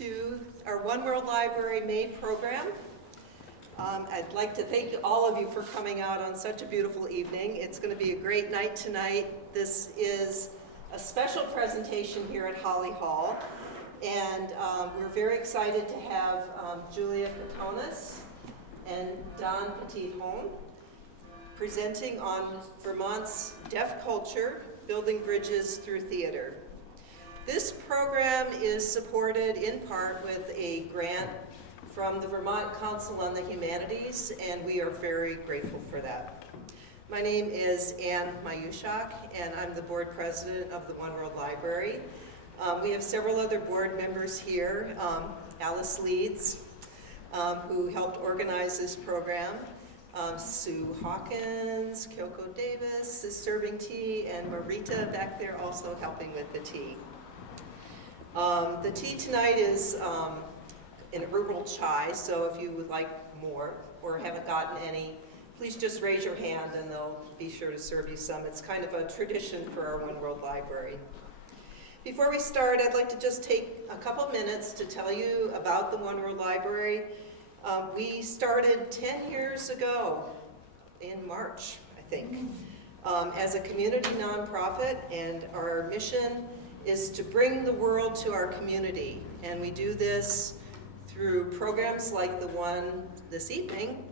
to our One World Library May program. I'd like to thank all of you for coming out on such a beautiful evening. It's going to be a great night tonight. This is a special presentation here at Holly Hall, and we're very excited to have Julia Katonis and Don Petithon presenting on Vermont's deaf culture, building bridges through theater. This program is supported in part with a grant from the Vermont Council on the Humanities, and we are very grateful for that. My name is Ann Mayushak, and I'm the board president of the One World Library. We have several other board members here. Alice Leeds, who helped organize this program. Sue Hawkins, Kyoko Davis is serving tea, and Marita back there also helping with the tea. The tea tonight is an herbal chai, so if you would like more or haven't gotten any, please just raise your hand and they'll be sure to serve you some. It's kind of a tradition for our One World Library. Before we start, I'd like to just take a couple minutes to tell you about the One World Library. We started 10 years ago in March, I think, as a community nonprofit, and our mission is to bring the world to our community. And we do this through programs like the one this evening,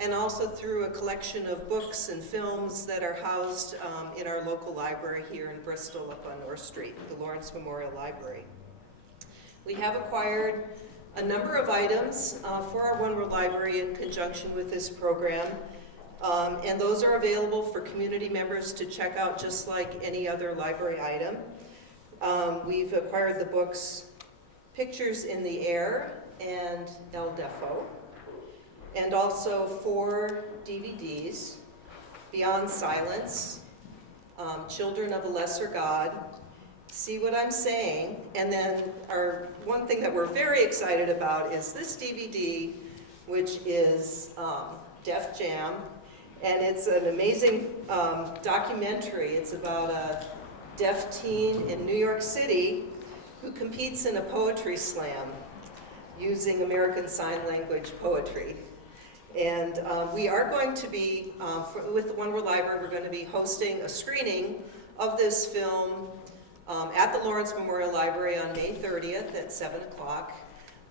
and also through a collection of books and films that are housed in our local library here in Bristol up on North Street, the Lawrence Memorial Library. We have acquired a number of items for our One World Library in conjunction with this program, and those are available for community members to check out just like any other library item. We've acquired the books Pictures in the Air and El Defo, and also 4 DVDs, Beyond Silence, Children of a Lesser God, See What I'm Saying, and then our one thing that we're very excited about is this DVD, which is Def Jam, and it's an amazing documentary. It's about a deaf teen in New York City who competes in a poetry slam using American Sign Language poetry. And we are going to be, with the One World Library, we're going to be hosting a screening of this film at the Lawrence Memorial Library on May 30th at 7 o'clock.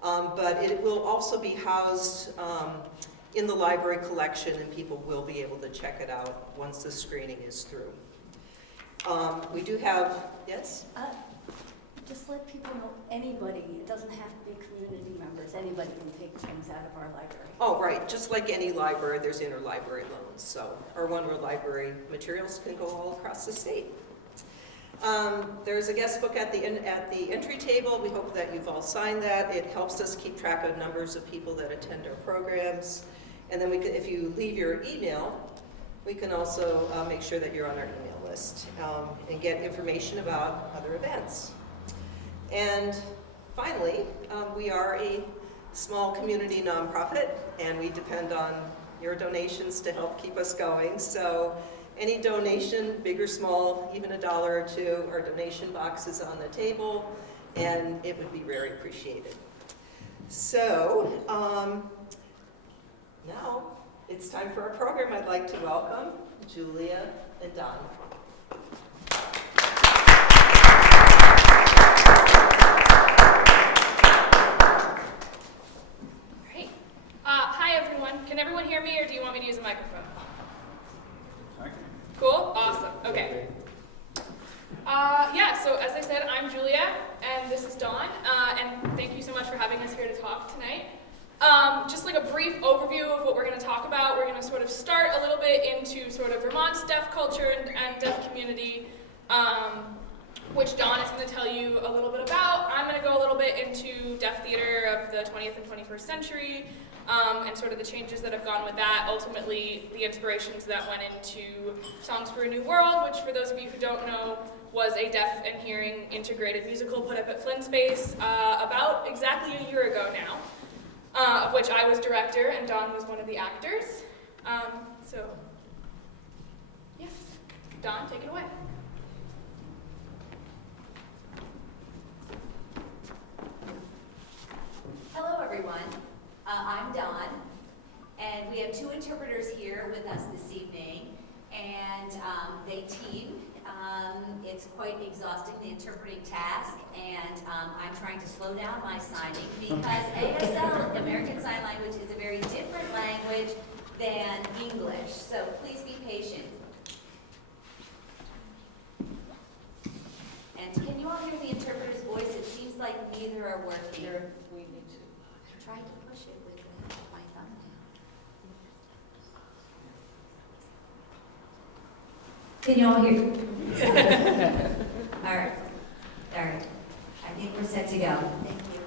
But it will also be housed in the library collection, and people will be able to check it out once the screening is through. We do have, yes? Just let people know, anybody, it doesn't have to be community members, anybody can take things out of our library. Oh, right, just like any library, there's interlibrary loans, so our One World Library materials can go all across the state. There's a guest book at the entry table. We hope that you've all signed that. It helps us keep track of numbers of people that attend our programs. And then if you leave your email, we can also make sure that you're on our email list and get information about other events. And finally, we are a small community nonprofit, and we depend on your donations to help keep us going. So any donation, big or small, even $1 or $2, our donation box is on the table, and it would be very appreciated. So now it's time for our program. I'd like to welcome Julia and Don. Hi everyone. Can everyone hear me, or do you want me to use a microphone? Cool? Awesome. Okay. Yeah, so as I said, I'm Julia, and this is Dawn, and thank you so much for having us here to talk tonight. Just like a brief overview of what we're going to talk about, we're going to sort of start a little bit into sort of Vermont's deaf culture and deaf community, which Dawn is going to tell you a little bit about. I'm going to go a little bit into deaf theater of the 20th and 21st century, and sort of the changes that have gone with that, ultimately the inspirations that went into Songs for a New World, which for those of you who don't know, was a deaf and hearing integrated musical put up at Flynn Space about exactly a year ago now, of which I was director and Dawn was one of the actors. So, yeah, Dawn, take it away. I'm Dawn, and we have two interpreters here with us this evening, and they team. It's quite exhausting, the interpreting task, and I'm trying to slow down my signing because ASL, American Sign Language, is a very different language than English, so please be patient. And can you all hear the interpreter's voice? It seems like neither are working. We need to. Try to push it with my thumb down. Can you all hear? All right. All right. I think we're set to go. Thank you.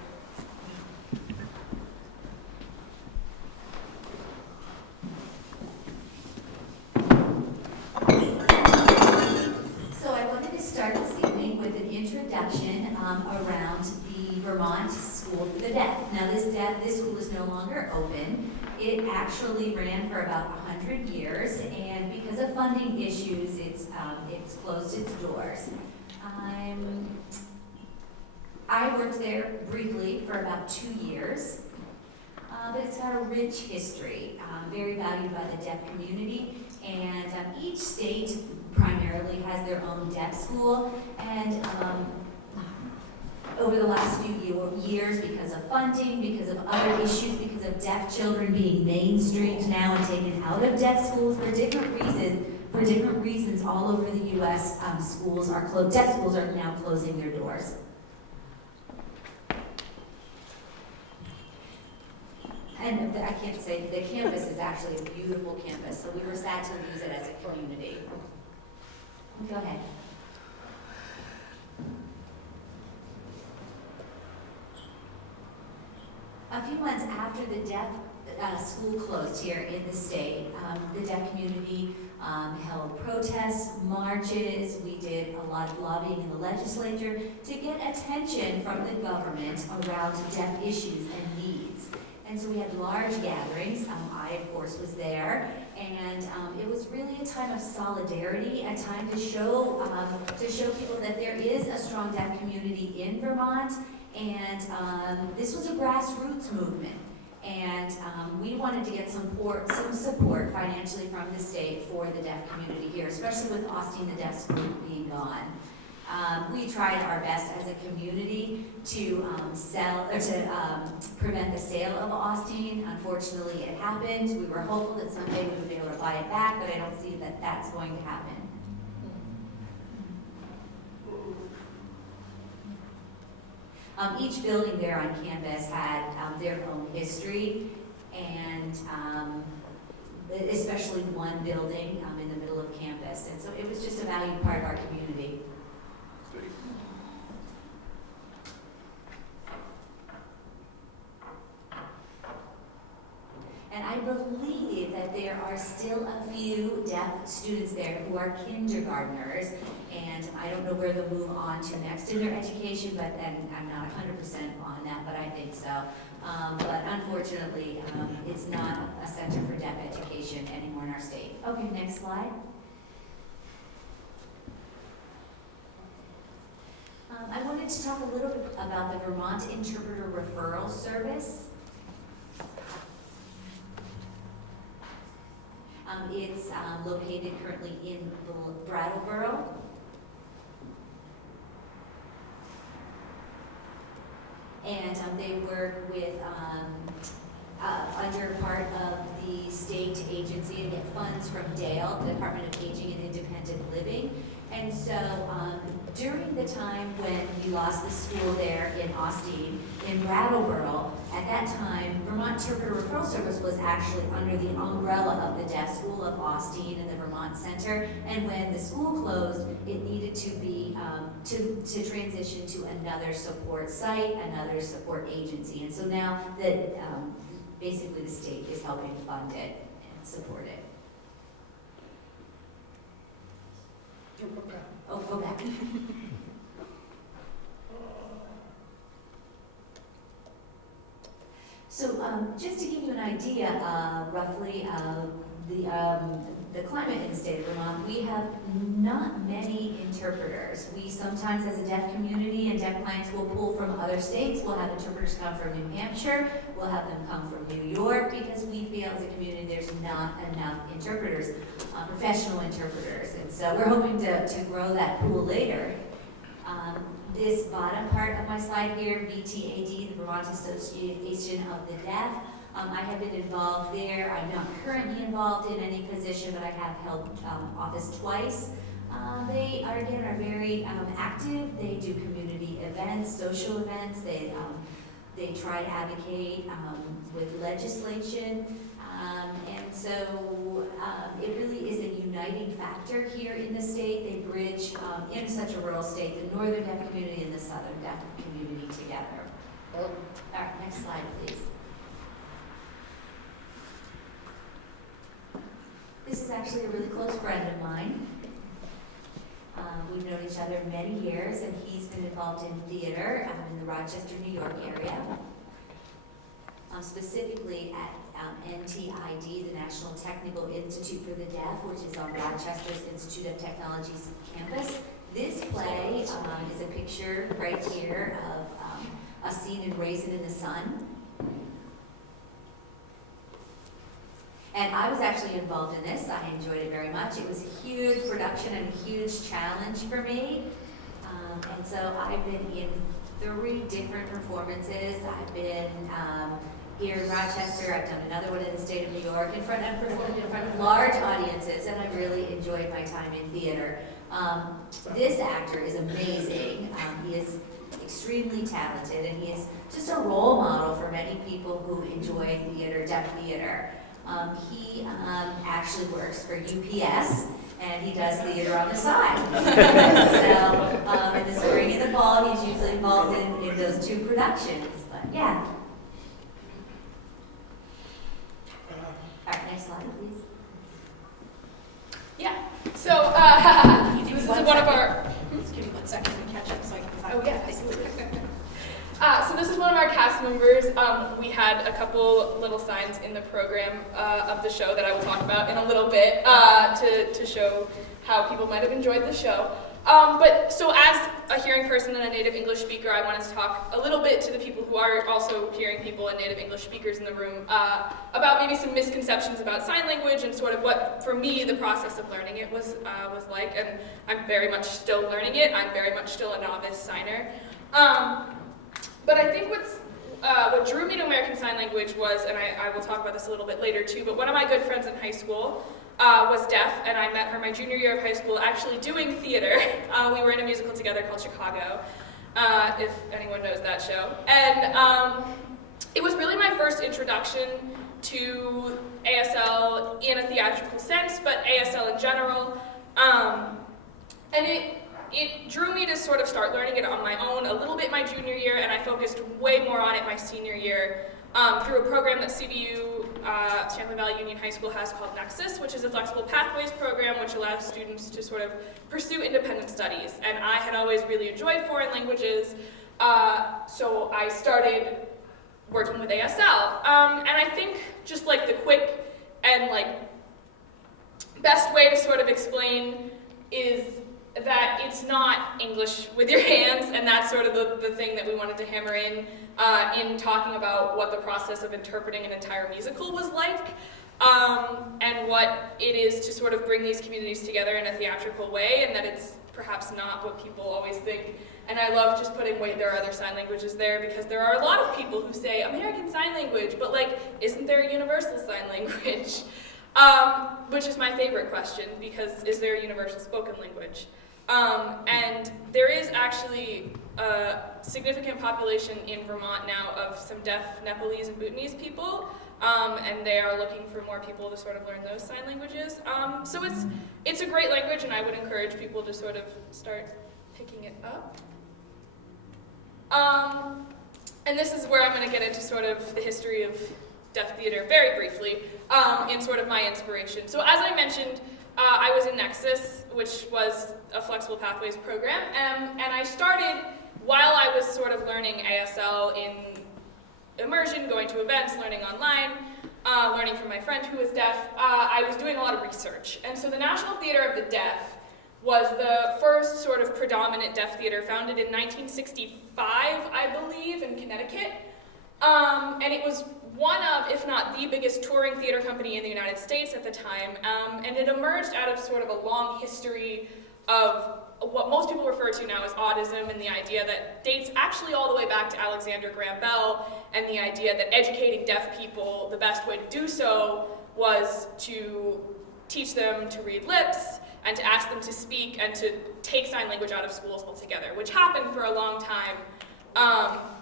So I wanted to start this evening with an introduction around the Vermont School for the Deaf. Now this school is no longer open. It actually ran for about 100 years, and because of funding issues, it's closed its doors. I worked there briefly for about 2 years, but it's got a rich history, very valued by the deaf community, and each state primarily has their own deaf school, and over the last few years, because of funding, because of other issues, because of deaf children being mainstreamed now and taken out of deaf schools for different reasons, all over the U.S. Schools are closed. Deaf schools are now closing their doors. And I can't say, the campus is actually a beautiful campus, so we were sad to lose it as a community. Go ahead. A few months after the deaf school closed here in the state, the deaf community held protests, marches. We did a lot of lobbying in the legislature to get attention from the government around deaf issues and needs. And so we had large gatherings. I, of course, was there, and it was really a time of solidarity, a time to show people that there is a strong deaf community in Vermont. And this was a grassroots movement, and we wanted to get some support financially from the state for the deaf community here, especially with Austin, the deaf school, being gone. We tried our best as a community to prevent the sale of Austin. Unfortunately, it happened. We were hopeful that someday we would be able to buy it back, but I don't see that that's going to happen. Each building there on campus had their own history, and especially one building in the middle of campus. And so it was just a valued part of our community. And I believe that there are still a few deaf students there who are kindergartners, and I don't know where they'll move on to next in their education, but then I'm not 100% on that, but I think so. But unfortunately, it's not a center for deaf education anymore in our state. Okay, next slide. I wanted to talk a little bit about the Vermont Interpreter Referral Service. It's located currently in Brattleboro. And they work with, under part of the state agency, and get funds from DALE, Department of Aging and Independent Living. And so during the time when we lost the school there in Austin, in Brattleboro, at that time, Vermont Interpreter Referral Service was actually under the umbrella of the Deaf School of Austin and the Vermont Center. And when the school closed, it needed to be, to transition to another support site, another support agency. And so now that basically the state is helping fund it and support it. Oh, go back. So just to give you an idea, roughly, the the climate in the state of Vermont, we have not many interpreters. We sometimes, as a deaf community and deaf clients, will pull from other states. We'll have interpreters come from New Hampshire. We'll have them come from New York because we feel as a community there's not enough interpreters, professional interpreters. And so we're hoping to grow that pool later. This bottom part of my slide here, VTAD, the Vermont Association of the Deaf, I have been involved there. I'm not currently involved in any position, but I have held office twice. They are, again, are very active. They do community events, social events. They try to advocate with legislation. And so it really is a uniting factor here in the state. They bridge, in such a rural state, the northern deaf community and the southern deaf community together. All right, next slide, please. This is actually a really close friend of mine. We've known each other many years, and he's been involved in theater in the Rochester, New York area. Specifically at NTID, the National Technical Institute for the Deaf, which is on Rochester's Institute of Technology's campus. This play is a picture right here of a scene in Raisin in the Sun. And I was actually involved in this. I enjoyed it very much. It was a huge production and a huge challenge for me. And so I've been in 3 different performances. I've been here in Rochester. I've done another one in the state of New York. I've performed in front of large audiences, and I really enjoyed my time in theater. This actor is amazing. He is extremely talented, and he is just a role model for many people who enjoy theater, deaf theater. He actually works for UPS, and he does theater on the side. So in the spring and the fall, he's usually involved in those 2 productions. But yeah. All right, next slide, please. Yeah. So this is one of our. Just give me 1 second to catch up so I can find Oh yeah. So this is one of our cast members. We had a couple little signs in the program of the show that I will talk about in a little bit to show how people might have enjoyed the show. But so as a hearing person and a native English speaker, I wanted to talk a little bit to the people who are also hearing people and native English speakers in the room about maybe some misconceptions about sign language and sort of what, for me, the process of learning it was like. And I'm very much still learning it. I'm very much still a novice signer. But I think what drew me to American Sign Language was, and I will talk about this a little bit later too, but one of my good friends in high school was deaf, and I met her my junior year of high school actually doing theater. We were in a musical together called Chicago, if anyone knows that show. And it was really my first introduction to ASL in a theatrical sense, but ASL in general. And it drew me to sort of start learning it on my own a little bit my junior year, and I focused way more on it my senior year through a program that CVU, Champlain Valley Union High School, has called Nexus, which is a flexible pathways program which allows students to sort of pursue independent studies. And I had always really enjoyed foreign languages, so I started working with ASL. And I think just like the quick and like best way to sort of explain is that it's not English with your hands, and that's sort of the thing that we wanted to hammer in talking about what the process of interpreting an entire musical was like, and what it is to sort of bring these communities together in a theatrical way, and that it's perhaps not what people always think. And I love just putting, wait, there are other sign languages there, because there are a lot of people who say American Sign Language, but like, isn't there a universal sign language? Which is my favorite question, because is there a universal spoken language? And there is actually a significant population in Vermont now of some deaf Nepalese and Bhutanese people, and they are looking for more people to sort of learn those sign languages. So it's a great language, and I would encourage people to sort of start picking it up. And this is where I'm going to get into sort of the history of deaf theater very briefly, in sort of my inspiration. So as I mentioned, I was in Nexus, which was a flexible pathways program, and I started while I was sort of learning ASL in immersion, going to events, learning online. learning from my friend who was deaf, I was doing a lot of research. And so the National Theatre of the Deaf was the first sort of predominant deaf theater, founded in 1965, I believe, in Connecticut. And it was one of, if not the biggest touring theater company in the United States at the time. And it emerged out of sort of a long history of what most people refer to now as autism, and the idea that dates actually all the way back to Alexander Graham Bell, and the idea that educating deaf people, the best way to do so was to teach them to read lips, and to ask them to speak, and to take sign language out of schools altogether, which happened for a long time,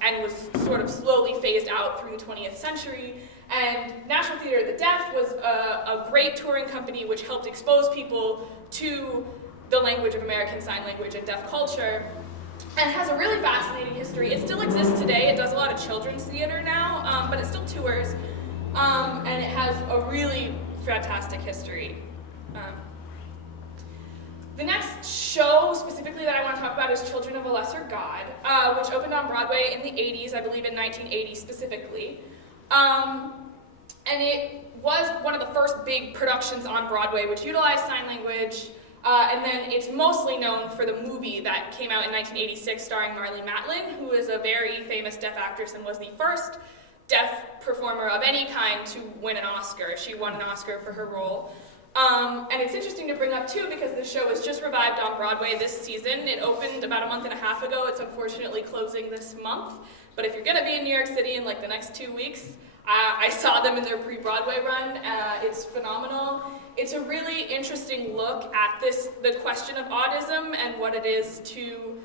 and was sort of slowly phased out through the 20th century. And National Theatre of the Deaf was a great touring company which helped expose people to the language of American Sign Language and deaf culture, and it has a really fascinating history. It still exists today. It does a lot of children's theater now, but it still tours, and it has a really fantastic history. The next show specifically that I want to talk about is Children of a Lesser God, which opened on Broadway in the 80s, I believe in 1980 specifically. And it was one of the first big productions on Broadway which utilized sign language, and then it's mostly known for the movie that came out in 1986 starring Marlee Matlin, who is a very famous deaf actress and was the first deaf performer of any kind to win an Oscar. She won an Oscar for her role. And it's interesting to bring up too because the show was just revived on Broadway this season. It opened about a month and a half ago. It's unfortunately closing this month. But if you're going to be in New York City in like the next 2 weeks, I saw them in their pre-Broadway run. It's phenomenal. It's a really interesting look at the question of autism and what it is to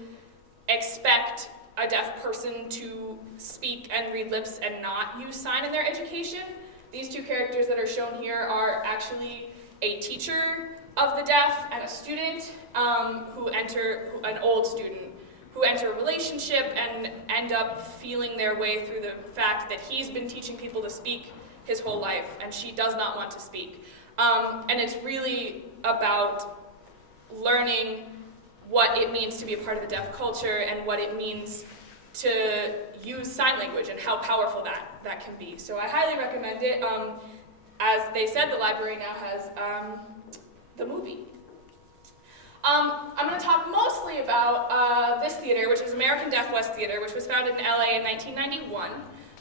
expect a deaf person to speak and read lips and not use sign in their education. These two characters that are shown here are actually a teacher of the deaf and a student an old student, who enter a relationship and end up feeling their way through the fact that he's been teaching people to speak his whole life and she does not want to speak. And it's really about learning what it means to be a part of the deaf culture and what it means to use sign language and how powerful that can be. So I highly recommend it. As they said, the library now has the movie. I'm going to talk mostly about this theater, which is American Deaf West Theater, which was founded in LA in 1991.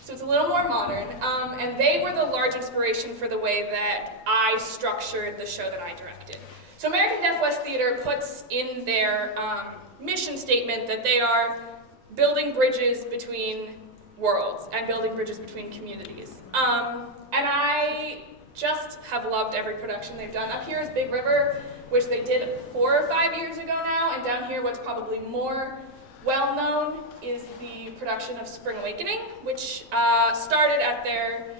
So it's a little more modern. And they were the large inspiration for the way that I structured the show that I directed. So American Deaf West Theater puts in their mission statement that they are building bridges between worlds and building bridges between communities. And I just have loved every production they've done. Up here is Big River, which they did 4 or 5 years ago now, and down here what's probably more well-known is the production of Spring Awakening, which started at their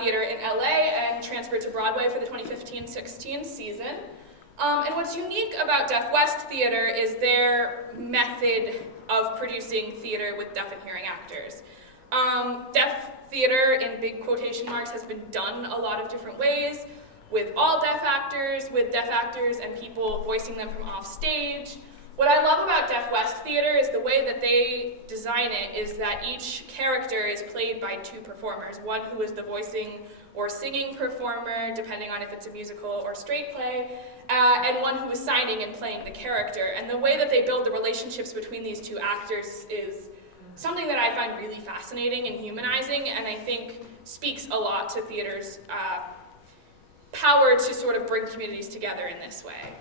theater in LA and transferred to Broadway for the 2015-16 season. And what's unique about Deaf West Theater is their method of producing theater with deaf and hearing actors. Deaf theater, in big quotation marks, has been done a lot of different ways, with all deaf actors, with deaf actors and people voicing them from off stage. What I love about Deaf West Theater is the way that they design it is that each character is played by 2 performers, one who is the voicing or singing performer, depending on if it's a musical or straight play, and one who is signing and playing the character. And the way that they build the relationships between these 2 actors is something that I find really fascinating and humanizing, and I think speaks a lot to theater's power to sort of bring communities together in this way.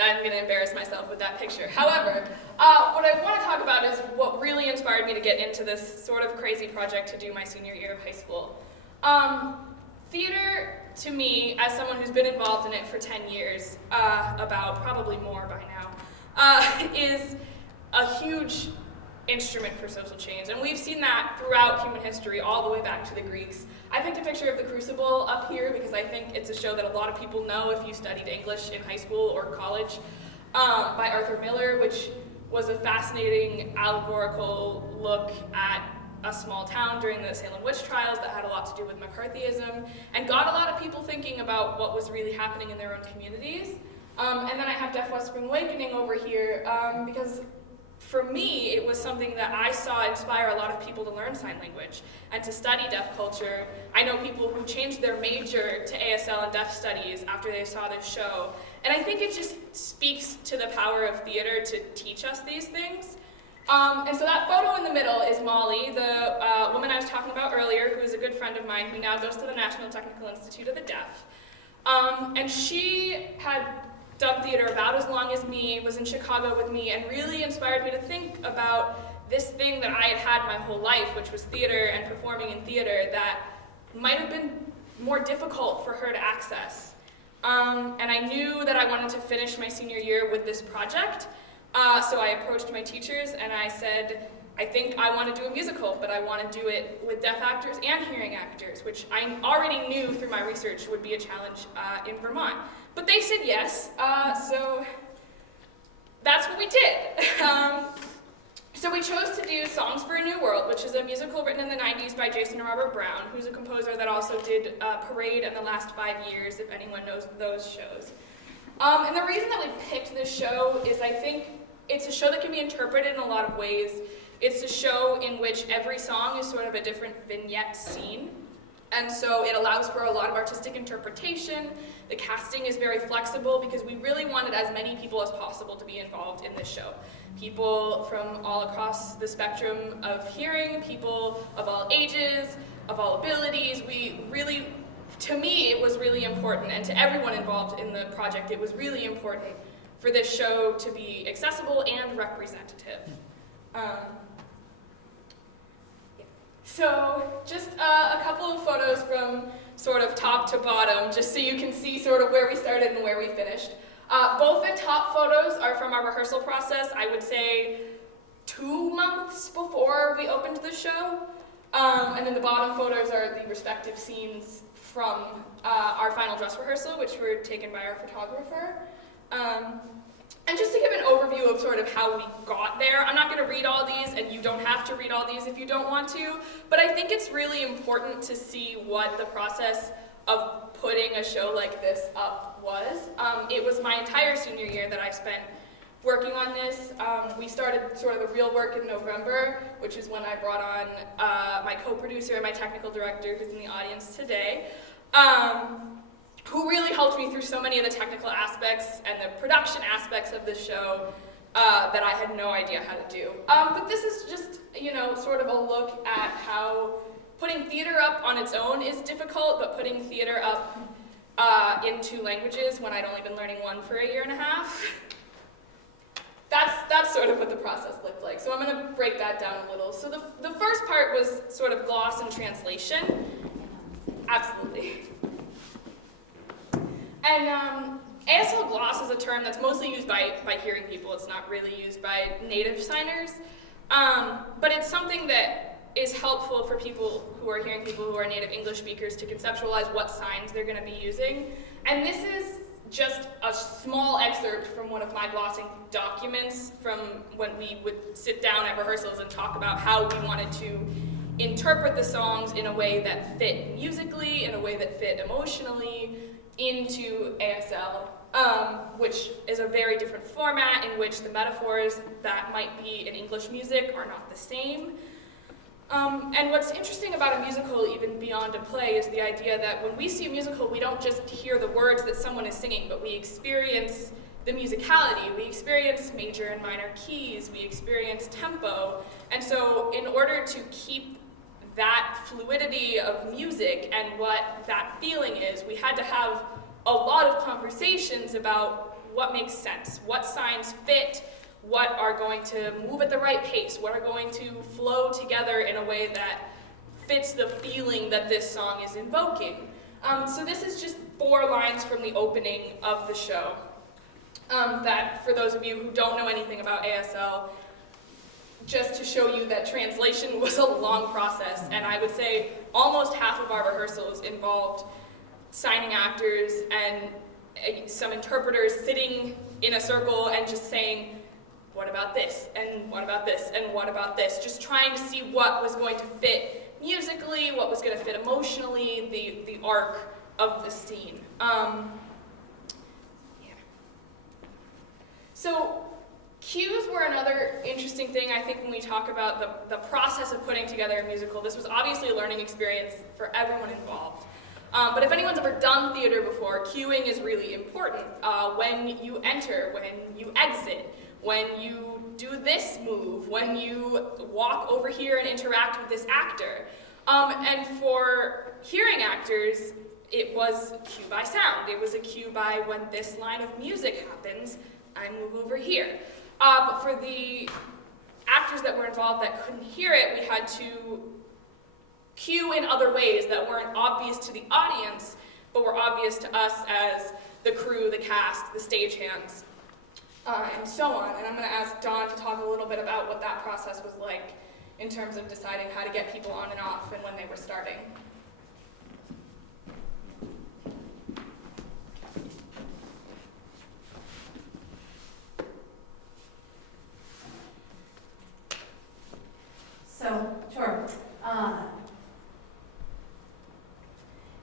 I'm going to embarrass myself with that picture. However, what I want to talk about is what really inspired me to get into this sort of crazy project to do my senior year of high school. Theater, to me, as someone who's been involved in it for 10 years, about probably more by now, is a huge instrument for social change. And we've seen that throughout human history, all the way back to the Greeks. I picked a picture of the Crucible up here because I think it's a show that a lot of people know if you studied English in high school or college, by Arthur Miller, which was a fascinating allegorical look at a small town during the Salem witch trials that had a lot to do with McCarthyism and got a lot of people thinking about what was really happening in their own communities. And then I have Deaf West Spring Awakening over here because for me, it was something that I saw inspire a lot of people to learn sign language and to study deaf culture. I know people who changed their major to ASL and deaf studies after they saw this show. And I think it just speaks to the power of theater to teach us these things. And so that photo in the middle is Molly, the woman I was talking about earlier, who is a good friend of mine who now goes to the National Technical Institute of the Deaf. And she had done theater about as long as me, was in Chicago with me, and really inspired me to think about this thing that I had had my whole life, which was theater and performing in theater, that might have been more difficult for her to access. And I knew that I wanted to finish my senior year with this project, so I approached my teachers and I said, I think I want to do a musical, but I want to do it with deaf actors and hearing actors, which I already knew through my research would be a challenge in Vermont. But they said yes, so that's what we did. So we chose to do Songs for a New World, which is a musical written in the 90s by Jason and Robert Brown, who's a composer that also did Parade and The Last 5 Years, if anyone knows those shows. And the reason that we picked this show is I think it's a show that can be interpreted in a lot of ways. It's a show in which every song is sort of a different vignette scene. And so it allows for a lot of artistic interpretation. The casting is very flexible because we really wanted as many people as possible to be involved in this show. People from all across the spectrum of hearing, people of all ages, of all abilities. We really, to me, it was really important, and to everyone involved in the project, it was really important for this show to be accessible and representative. So just a couple of photos from sort of top to bottom, just so you can see sort of where we started and where we finished. Both the top photos are from our rehearsal process, I would say 2 months before we opened the show. And then the bottom photos are the respective scenes from our final dress rehearsal, which were taken by our photographer. And just to give an overview of sort of how we got there, I'm not going to read all these, and you don't have to read all these if you don't want to, but I think it's really important to see what the process of putting a show like this up was. It was my entire senior year that I spent working on this. We started sort of the real work in November, which is when I brought on my co-producer and my technical director, who's in the audience today. Who really helped me through so many of the technical aspects and the production aspects of the show that I had no idea how to do. But this is just, sort of a look at how putting theater up on its own is difficult, but putting theater up in 2 languages when I'd only been learning one for a year and a half, that's sort of what the process looked like. So I'm going to break that down a little. So the first part was sort of gloss and translation. Absolutely. And ASL gloss is a term that's mostly used by hearing people. It's not really used by native signers. But it's something that is helpful for people who are hearing people who are native English speakers to conceptualize what signs they're going to be using. And this is just a small excerpt from one of my glossing documents from when we would sit down at rehearsals and talk about how we wanted to interpret the songs in a way that fit musically, in a way that fit emotionally, into ASL, which is a very different format in which the metaphors that might be in English music are not the same. And what's interesting about a musical, even beyond a play, is the idea that when we see a musical, we don't just hear the words that someone is singing, but we experience the musicality. We experience major and minor keys. We experience tempo. And so in order to keep that fluidity of music and what that feeling is, we had to have a lot of conversations about what makes sense, what signs fit, what are going to move at the right pace, what are going to flow together in a way that fits the feeling that this song is invoking. So this is just 4 lines from the opening of the show. That, for those of you who don't know anything about ASL, just to show you that translation was a long process, and I would say almost half of our rehearsals involved signing actors and some interpreters sitting in a circle and just saying, what about this, and what about this, and what about this? Just trying to see what was going to fit musically, what was going to fit emotionally, the arc of the scene. So Cues were another interesting thing, I think, when we talk about the process of putting together a musical. This was obviously a learning experience for everyone involved. But if anyone's ever done theater before, cueing is really important. When you enter, when you exit, when you do this move, when you walk over here and interact with this actor. And for hearing actors, it was cue by sound. It was a cue by when this line of music happens, I move over here. But for the actors that were involved that couldn't hear it, we had to cue in other ways that weren't obvious to the audience, but were obvious to us as the crew, the cast, the stagehands, and so on. And I'm going to ask Dawn to talk a little bit about what that process was like in terms of deciding how to get people on and off and when they were starting. So, sure.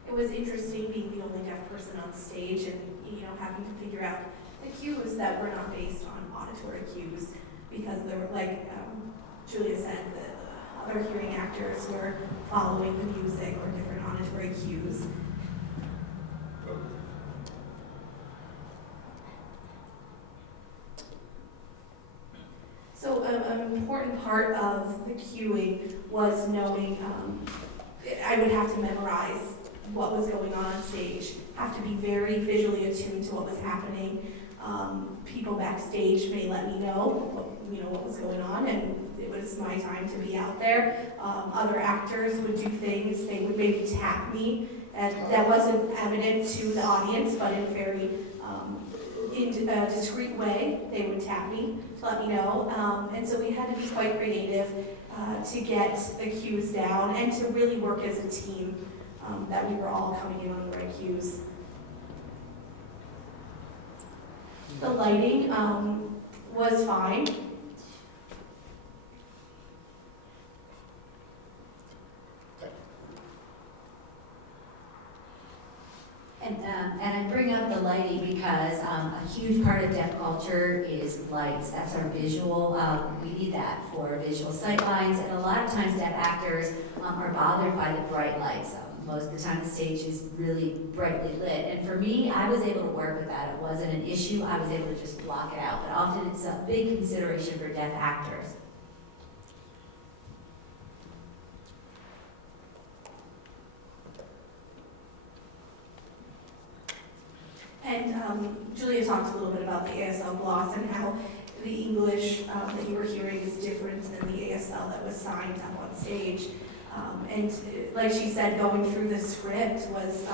It was interesting being the only deaf person on stage and, having to figure out the cues that were not based on auditory cues because there were, like Julia said, the other hearing actors were following the music or different auditory cues. So an important part of the cueing was knowing, I would have to memorize what was going on stage, have to be very visually attuned to what was happening. People backstage may let me know what was going on, and it was my time to be out there. Other actors would do things, they would maybe tap me, and that wasn't evident to the audience, but in a very in a discreet way, they would tap me to let me know. And so we had to be quite creative to get the cues down and to really work as a team, that we were all coming in on the right cues. The lighting was fine. And I bring up the lighting because a huge part of deaf culture is lights. That's our visual. We need that for visual sight lines, and a lot of times deaf actors are bothered by the bright lights. Most of the time the stage is really brightly lit, and for me, I was able to work with that. It wasn't an issue. I was able to just block it out, but often it's a big consideration for deaf actors. And Julia talked a little bit about the ASL gloss and how the English that you were hearing is different than the ASL that was signed up on stage. And like she said, going through the script was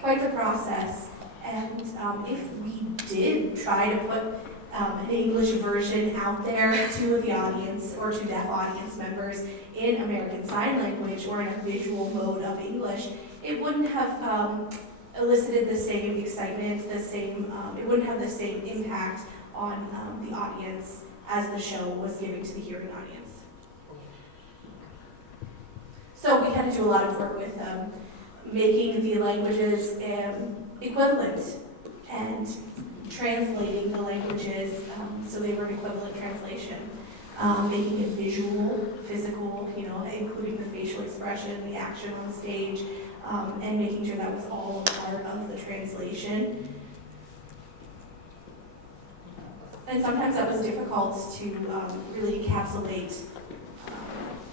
quite the process. And if we did try to put an English version out there to the audience or to deaf audience members in American Sign Language or in a visual mode of English, it wouldn't have elicited the same excitement, it wouldn't have the same impact on the audience as the show was giving to the hearing audience. So we had to do a lot of work with making the languages equivalent and translating the languages so they were an equivalent translation. Making it visual, physical, including the facial expression, the action on stage, and making sure that was all part of the translation. And sometimes that was difficult to really encapsulate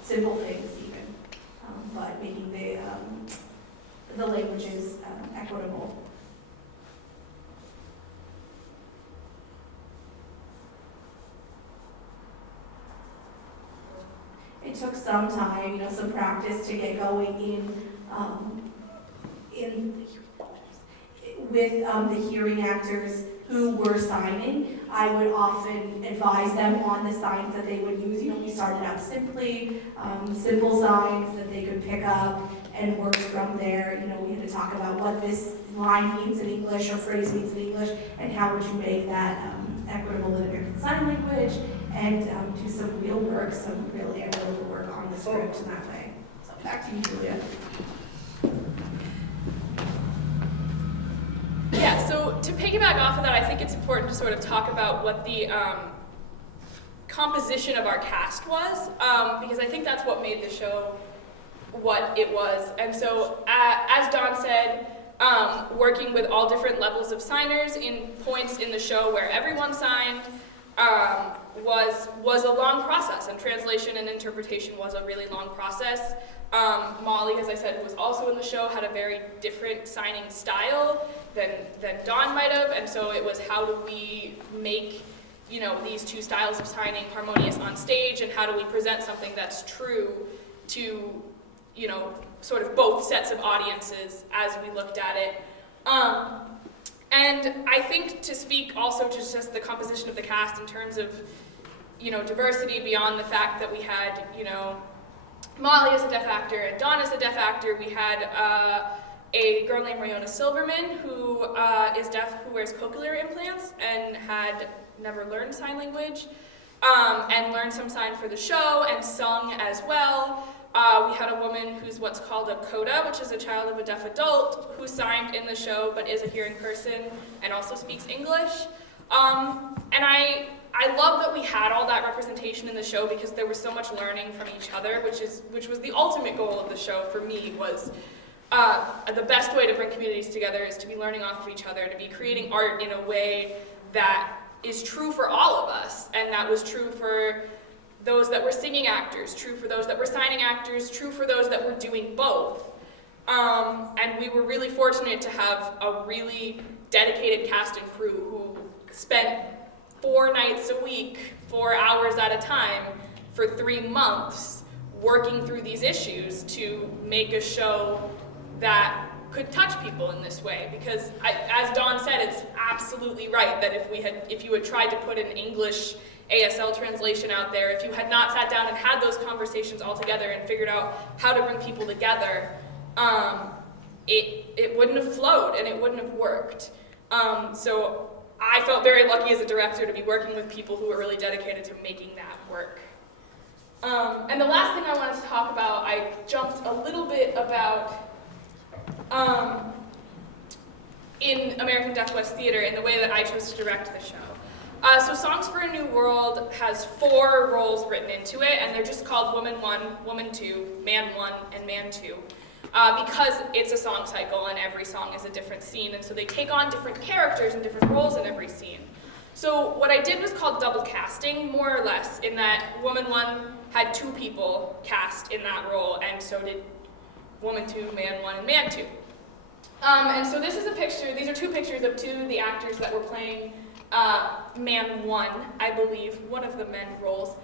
simple things even, but making the languages equitable. It took some time, some practice to get going with the hearing actors who were signing. I would often advise them on the signs that they would use. We started out simply, simple signs that they could pick up and work from there. We had to talk about what this line means in English or phrase means in English and how would you make that equitable in American Sign Language, and do some real work, some real analytical work on the script in that way. So back to you, Julia. Yeah, so to piggyback off of that, I think it's important to sort of talk about what composition of our cast was, because I think that's what made the show what it was. And so, as Dawn said, working with all different levels of signers in points in the show where everyone signed was a long process, and translation and interpretation was a really long process. Molly, as I said, who was also in the show, had a very different signing style than Dawn might have, and so it was how do we make, you know, these two styles of signing harmonious on stage, and how do we present something that's true to, you know, sort of both sets of audiences as we looked at it. And I think to speak also to just the composition of the cast in terms of, you know, diversity beyond the fact that we had, you know, Molly as a deaf actor and Dawn as a deaf actor, we had a girl named Rayona Silverman who is deaf, who wears cochlear implants and had never learned sign language, and learned some sign for the show and sung as well. We had a woman who's what's called a coda, which is a child of a deaf adult, who signed in the show but is a hearing person and also speaks English. And I love that we had all that representation in the show because there was so much learning from each other, which was the ultimate goal of the show for me. Was the best way to bring communities together is to be learning off of each other, to be creating art in a way that is true for all of us, and that was true for those that were singing actors, true for those that were signing actors, true for those that were doing both. And we were really fortunate to have a really dedicated cast and crew who spent 4 nights a week, 4 hours at a time, for 3 months, working through these issues to make a show that could touch people in this way. Because as Dawn said, it's absolutely right that if you had tried to put an English ASL translation out there, if you had not sat down and had those conversations all together and figured out how to bring people together, it wouldn't have flowed and it wouldn't have worked. So I felt very lucky as a director to be working with people who were really dedicated to making that work. And the last thing I wanted to talk about, I jumped a little bit about in American Deaf West Theater in the way that I chose to direct the show. So Songs for a New World has 4 roles written into it, and they're just called Woman 1, Woman 2, Man 1, and Man 2. Because it's a song cycle and every song is a different scene, and so they take on different characters and different roles in every scene. So what I did was called double casting, more or less, in that Woman 1 had 2 people cast in that role, and so did Woman 2, Man 1, and Man 2. And so this is a picture, these are 2 pictures of 2 of the actors that were playing Man 1, I believe, one of the men roles.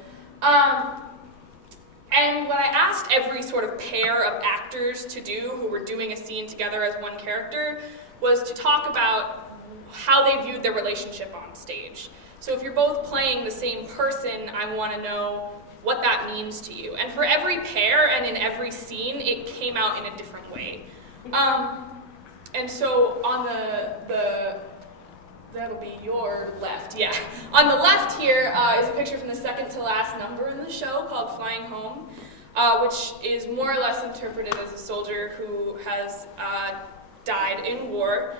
And what I asked every sort of pair of actors to do who were doing a scene together as one character was to talk about how they viewed their relationship on stage. So if you're both playing the same person, I want to know what that means to you. And for every pair and in every scene, it came out in a different way. And so on that'll be your left, yeah. On the left here is a picture from the second to last number in the show called Flying Home, which is more or less interpreted as a soldier who has died in war,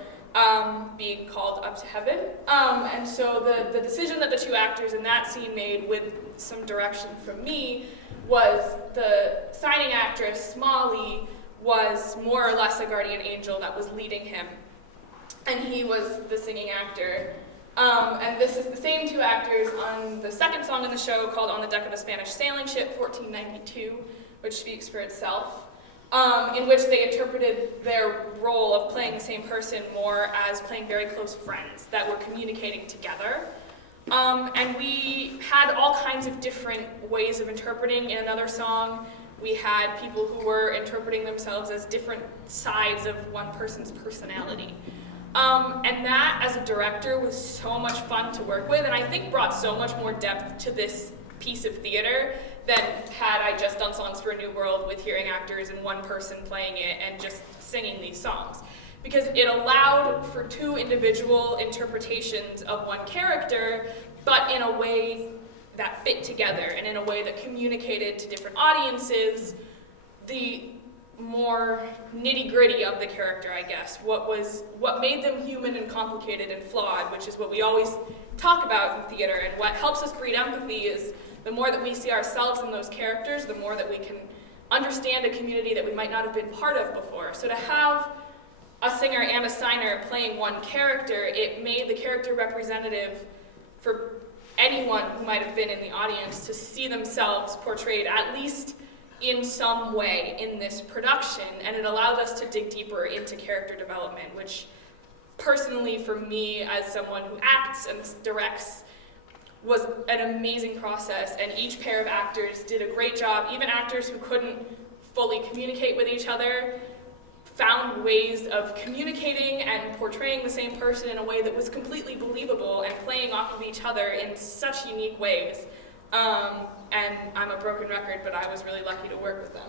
being called up to heaven. And so the decision that the 2 actors in that scene made with some direction from me was the signing actress, Molly, was more or less a guardian angel that was leading him. And he was the singing actor. And this is the same 2 actors on the second song in the show called On the Deck of a Spanish Sailing Ship, 1492, which speaks for itself, in which they interpreted their role of playing the same person more as playing very close friends that were communicating together. And we had all kinds of different ways of interpreting. In another song, we had people who were interpreting themselves as different sides of one person's personality. And that, as a director, was so much fun to work with, and I think brought so much more depth to this piece of theater than had I just done Songs for a New World with hearing actors and one person playing it and just singing these songs. Because it allowed for 2 individual interpretations of one character, but in a way that fit together and in a way that communicated to different audiences the more nitty-gritty of the character, I guess. What made them human and complicated and flawed, which is what we always talk about in theater. And what helps us breed empathy is the more that we see ourselves in those characters, the more that we can understand a community that we might not have been part of before. So to have a singer and a signer playing one character, it made the character representative for anyone who might have been in the audience to see themselves portrayed at least in some way in this production, and it allowed us to dig deeper into character development, which personally for me as someone who acts and directs was an amazing process, and each pair of actors did a great job. Even actors who couldn't fully communicate with each other found ways of communicating and portraying the same person in a way that was completely believable and playing off of each other in such unique ways. And I'm a broken record, but I was really lucky to work with them.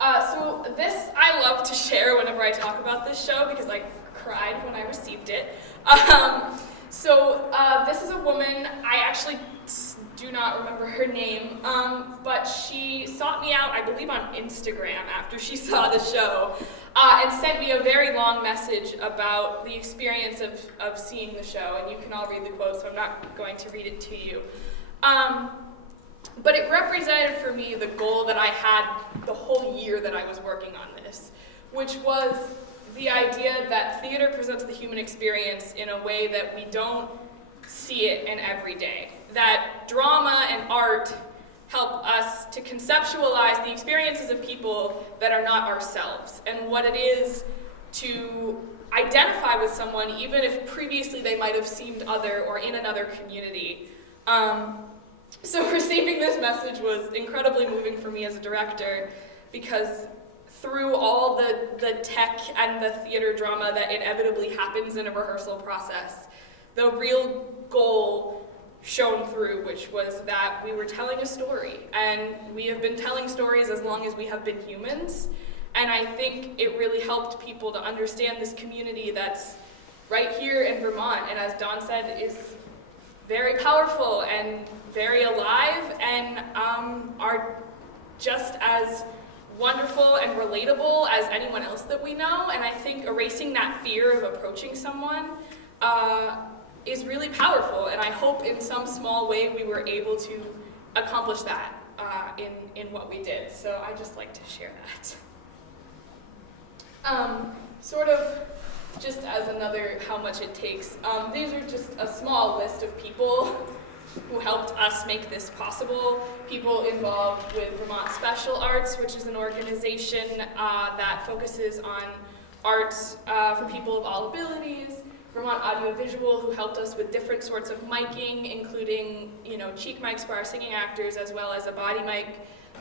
So this I love to share whenever I talk about this show because I cried when I received it. This is a woman, I actually do not remember her name, but she sought me out, I believe on Instagram after she saw the show, and sent me a very long message about the experience of seeing the show, and you can all read the quote, so I'm not going to read it to you. But it represented for me the goal that I had the whole year that I was working on this, which was the idea that theater presents the human experience in a way that we don't see it in every day. That drama and art help us to conceptualize the experiences of people that are not ourselves, and what it is to identify with someone even if previously they might have seemed other or in another community. So receiving this message was incredibly moving for me as a director, because through all the tech and the theater drama that inevitably happens in a rehearsal process, the real goal shone through, which was that we were telling a story, and we have been telling stories as long as we have been humans, and I think it really helped people to understand this community that's right here in Vermont, and as Dawn said, is very powerful and very alive, and are just as wonderful and relatable as anyone else that we know. And I think erasing that fear of approaching someone is really powerful, and I hope in some small way we were able to accomplish that in what we did. So I just like to share that. Sort of just as another how much it takes, these are just a small list of people who helped us make this possible. People involved with Vermont Special Arts, which is an organization that focuses on arts for people of all abilities. Vermont Audiovisual, who helped us with different sorts of miking, including cheek mics for our singing actors, as well as a body mic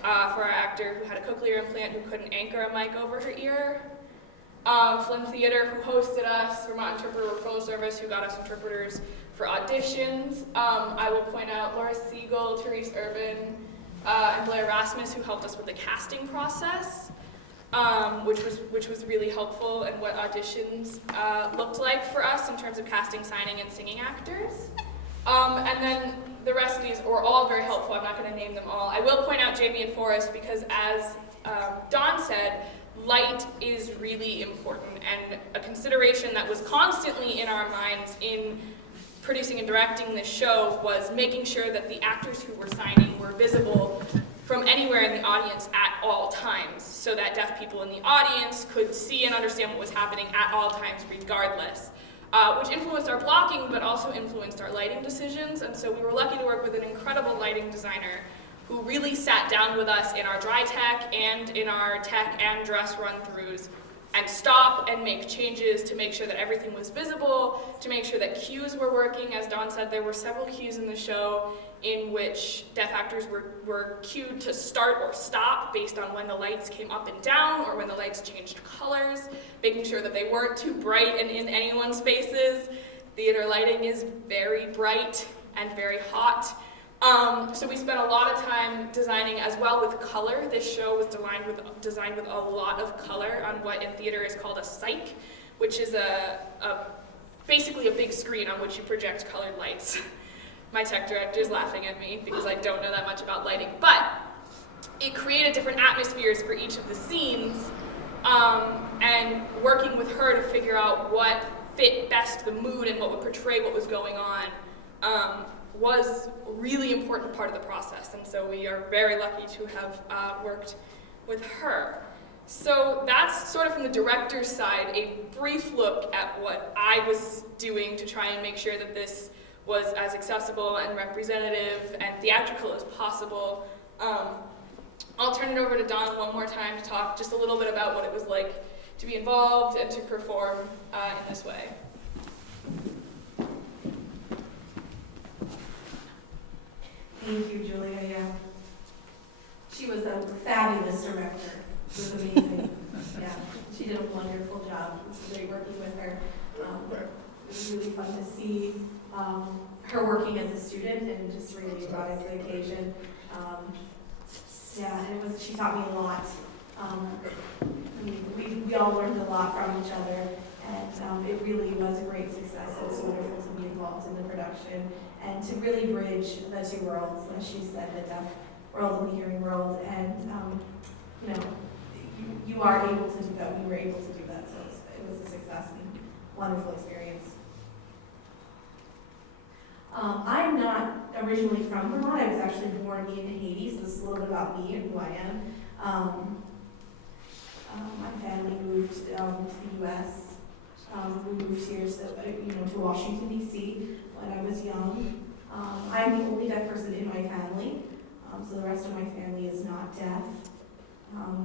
for our actor who had a cochlear implant who couldn't anchor a mic over her ear. Flynn Theater, who hosted us. Vermont Interpreter Referral Service, who got us interpreters for auditions. I will point out Laura Siegel, Therese Urban, and Blair Rasmus, who helped us with the casting process, which was really helpful, and what auditions looked like for us in terms of casting, signing, and singing actors. And then the rest of these were all very helpful. I'm not going to name them all. I will point out Jamie and Forrest because, as Dawn said, light is really important, and a consideration that was constantly in our minds in producing and directing this show was making sure that the actors who were signing were visible from anywhere in the audience at all times, so that deaf people in the audience could see and understand what was happening at all times regardless, which influenced our blocking but also influenced our lighting decisions. And so we were lucky to work with an incredible lighting designer who really sat down with us in our dry tech and in our tech and dress run-throughs and stop and make changes to make sure that everything was visible, to make sure that cues were working. As Dawn said, there were several cues in the show in which deaf actors were cued to start or stop based on when the lights came up and down or when the lights changed colors, making sure that they weren't too bright and in anyone's faces. Theater lighting is very bright and very hot. So we spent a lot of time designing as well with color. This show was designed with a lot of color on what in theater is called a cyc, which is basically a big screen on which you project colored lights. My tech director is laughing at me because I don't know that much about lighting. But it created different atmospheres for each of the scenes, and working with her to figure out what fit best the mood and what would portray what was going on was a really important part of the process, and so we are very lucky to have worked with her. So that's sort of from the director's side, a brief look at what I was doing to try and make sure that this was as accessible and representative and theatrical as possible. I'll turn it over to Don one more time to talk just a little bit about what it was like to be involved and to perform in this way. Thank you, Julia. Yeah. She was a fabulous director. It was amazing. Yeah, she did a wonderful job. It was great working with her. It was really fun to see her working as a student and just really rise to the occasion. Yeah, and she taught me a lot. We all learned a lot from each other, and it really was a great success. It was wonderful to be involved in the production and to really bridge the two worlds, as she said, the deaf world and the hearing world. And you are able to do that. We were able to do that, so it was a success and wonderful experience. I'm not originally from Vermont. I was actually born in Haiti, so this is a little bit about me and who I am. My family moved to the U.S. We moved here to Washington, D.C. when I was young. I'm the only deaf person in my family, so the rest of my family is not deaf.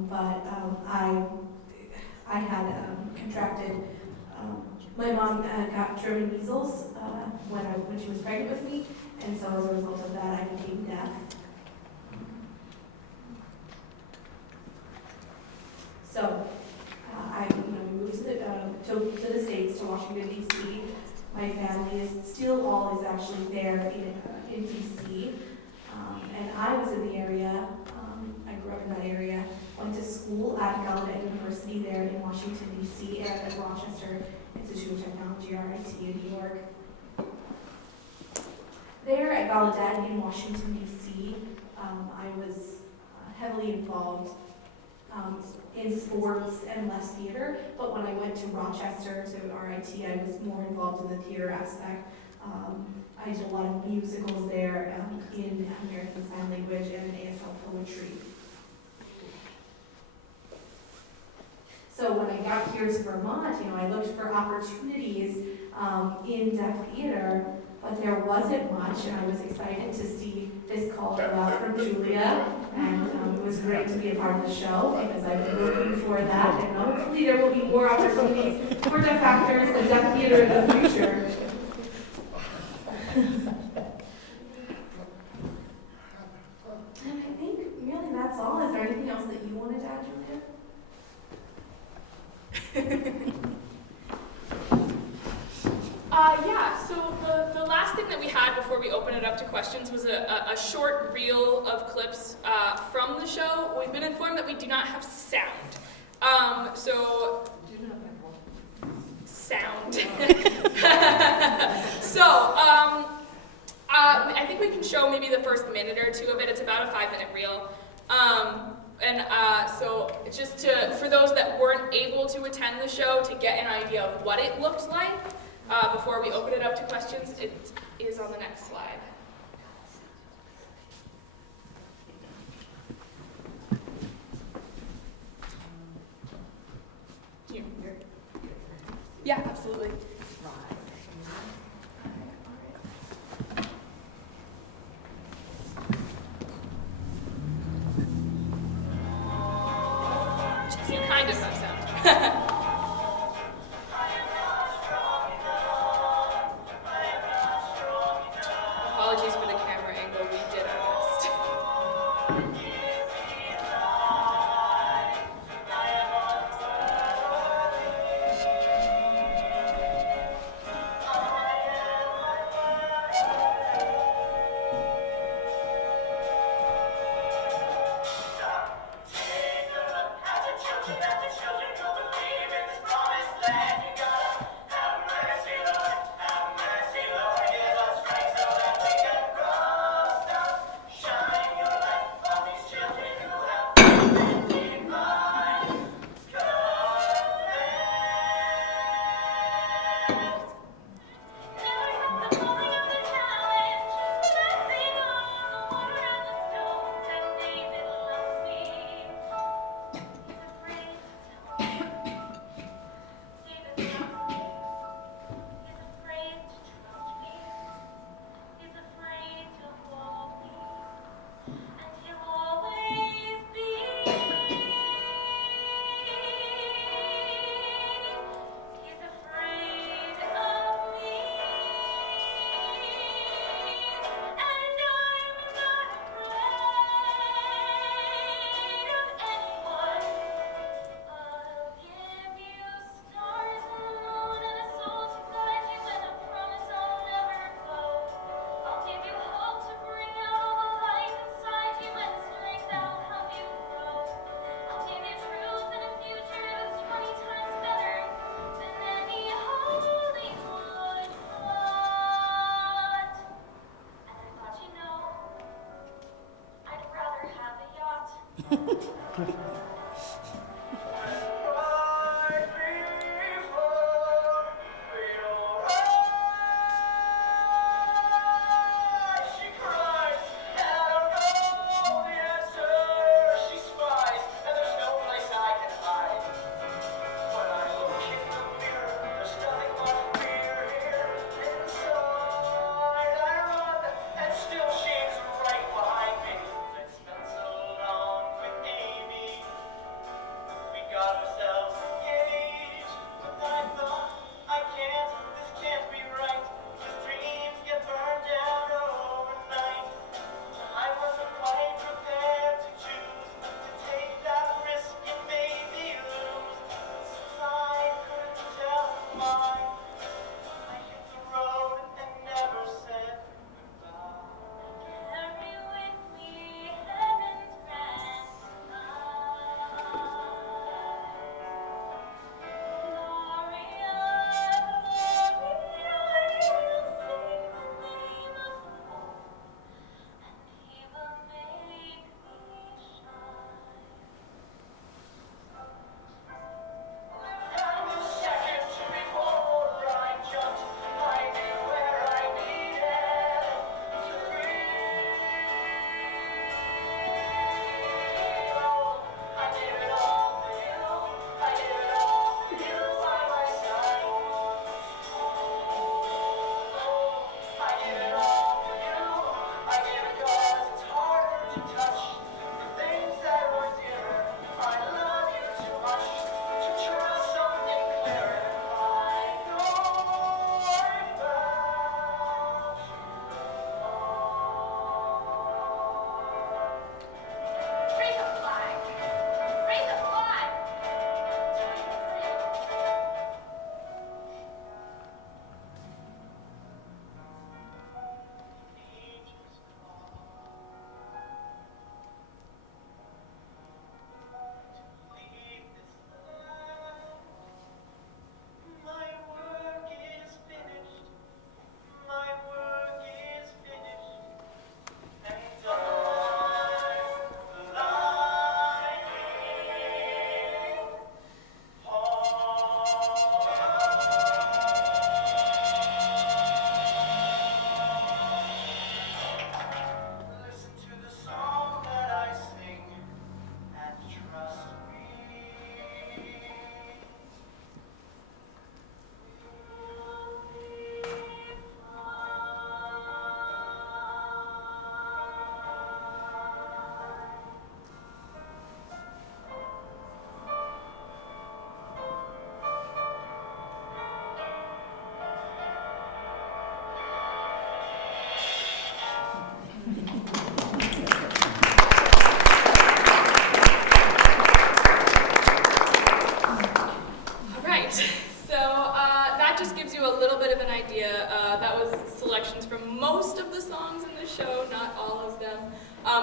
But I had contracted. My mom got German measles when she was pregnant with me, and so as a result of that, I became deaf. So I moved to the States, to Washington, D.C. My family is still all is actually there in D.C. And I was in the area. I grew up in that area. Went to school at Gallaudet University there in Washington, D.C. and at Rochester Institute of Technology, RIT, in New York. There at Gallaudet in Washington, D.C., I was heavily involved in sports and less theater, but when I went to Rochester to RIT, I was more involved in the theater aspect. I did a lot of musicals there in American Sign Language and ASL poetry. So when I got here to Vermont, I looked for opportunities in deaf theater, but there wasn't much, and I was excited to see this call go out from Julia, and it was great to be a part of the show because I've been looking for that, and hopefully there will be more opportunities for deaf actors and deaf theater in the future. And I think really that's all. Is there anything else that you wanted to add, Julia? Yeah, so the last thing that we had before we open it up to questions was a short reel of clips from the show. We've been informed that we do not have sound. Sound. I think we can show maybe the first minute or two of it. It's about a 5-minute reel. So just for those that weren't able to attend the show to get an idea of what it looks like, before we open it up to questions, it is on the next slide. Yeah, absolutely. You kind of have sound. Apologies for the camera angle, we did our best.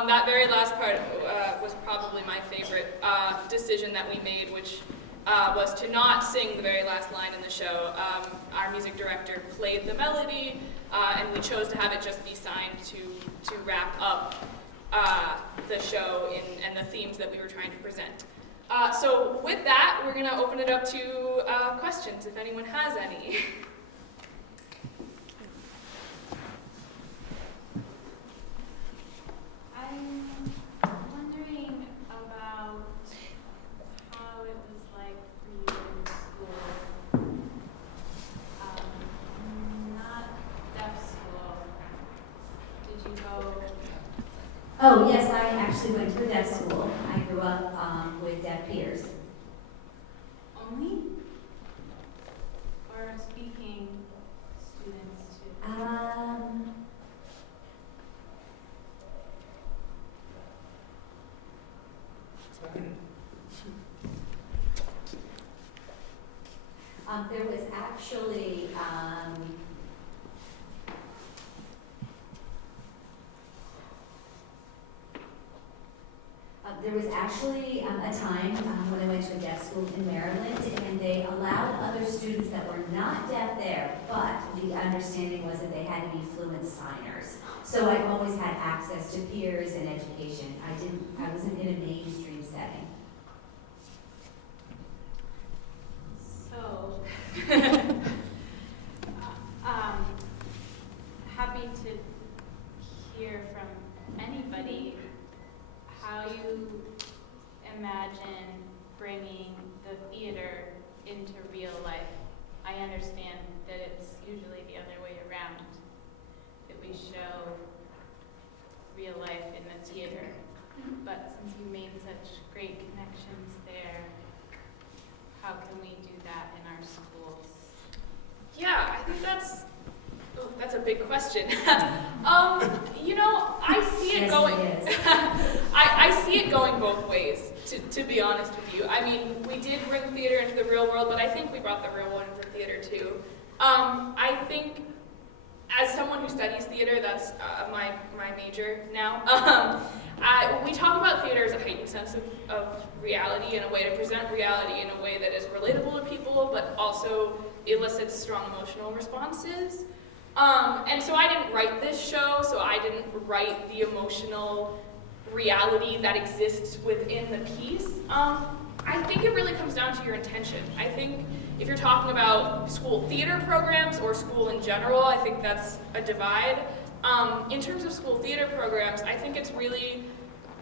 That very last part was probably my favorite decision that we made, which was to not sing the very last line in the show. Our music director played the melody, and we chose to have it just be signed to wrap up the show and the themes that we were trying to present. So with that, we're going to open it up to questions, if anyone has any. I'm wondering about how it was like for you in school. Not deaf school. Did you go? Oh, yes, I actually went to a deaf school. I grew up with deaf peers. Only? Or speaking students too? There was actually there was actually a time when I went to a deaf school in Maryland, and they allowed other students that were not deaf there, but the understanding was that they had to be fluent signers. So I always had access to peers and education. I wasn't in a mainstream setting. So, happy to hear from anybody how you imagine bringing the theater into real life. I understand that it's usually the other way around, that we show real life in the theater. But since you made such great connections there, how can we do that in our schools? Yeah, I think that's a big question. I see it Yes, going. it is. I see it going both ways. To be honest with you, I mean, we did bring theater into the real world, but I think we brought the real world into theater too. I think, as someone who studies theater, that's my major now. We talk about theater as a heightened sense of reality, and a way to present reality in a way that is relatable to people, but also elicits strong emotional responses. And so I didn't write this show, so I didn't write the emotional reality that exists within the piece. I think it really comes down to your intention. I think if you're talking about school theater programs or school in general, I think that's a divide. In terms of school theater programs, I think it's really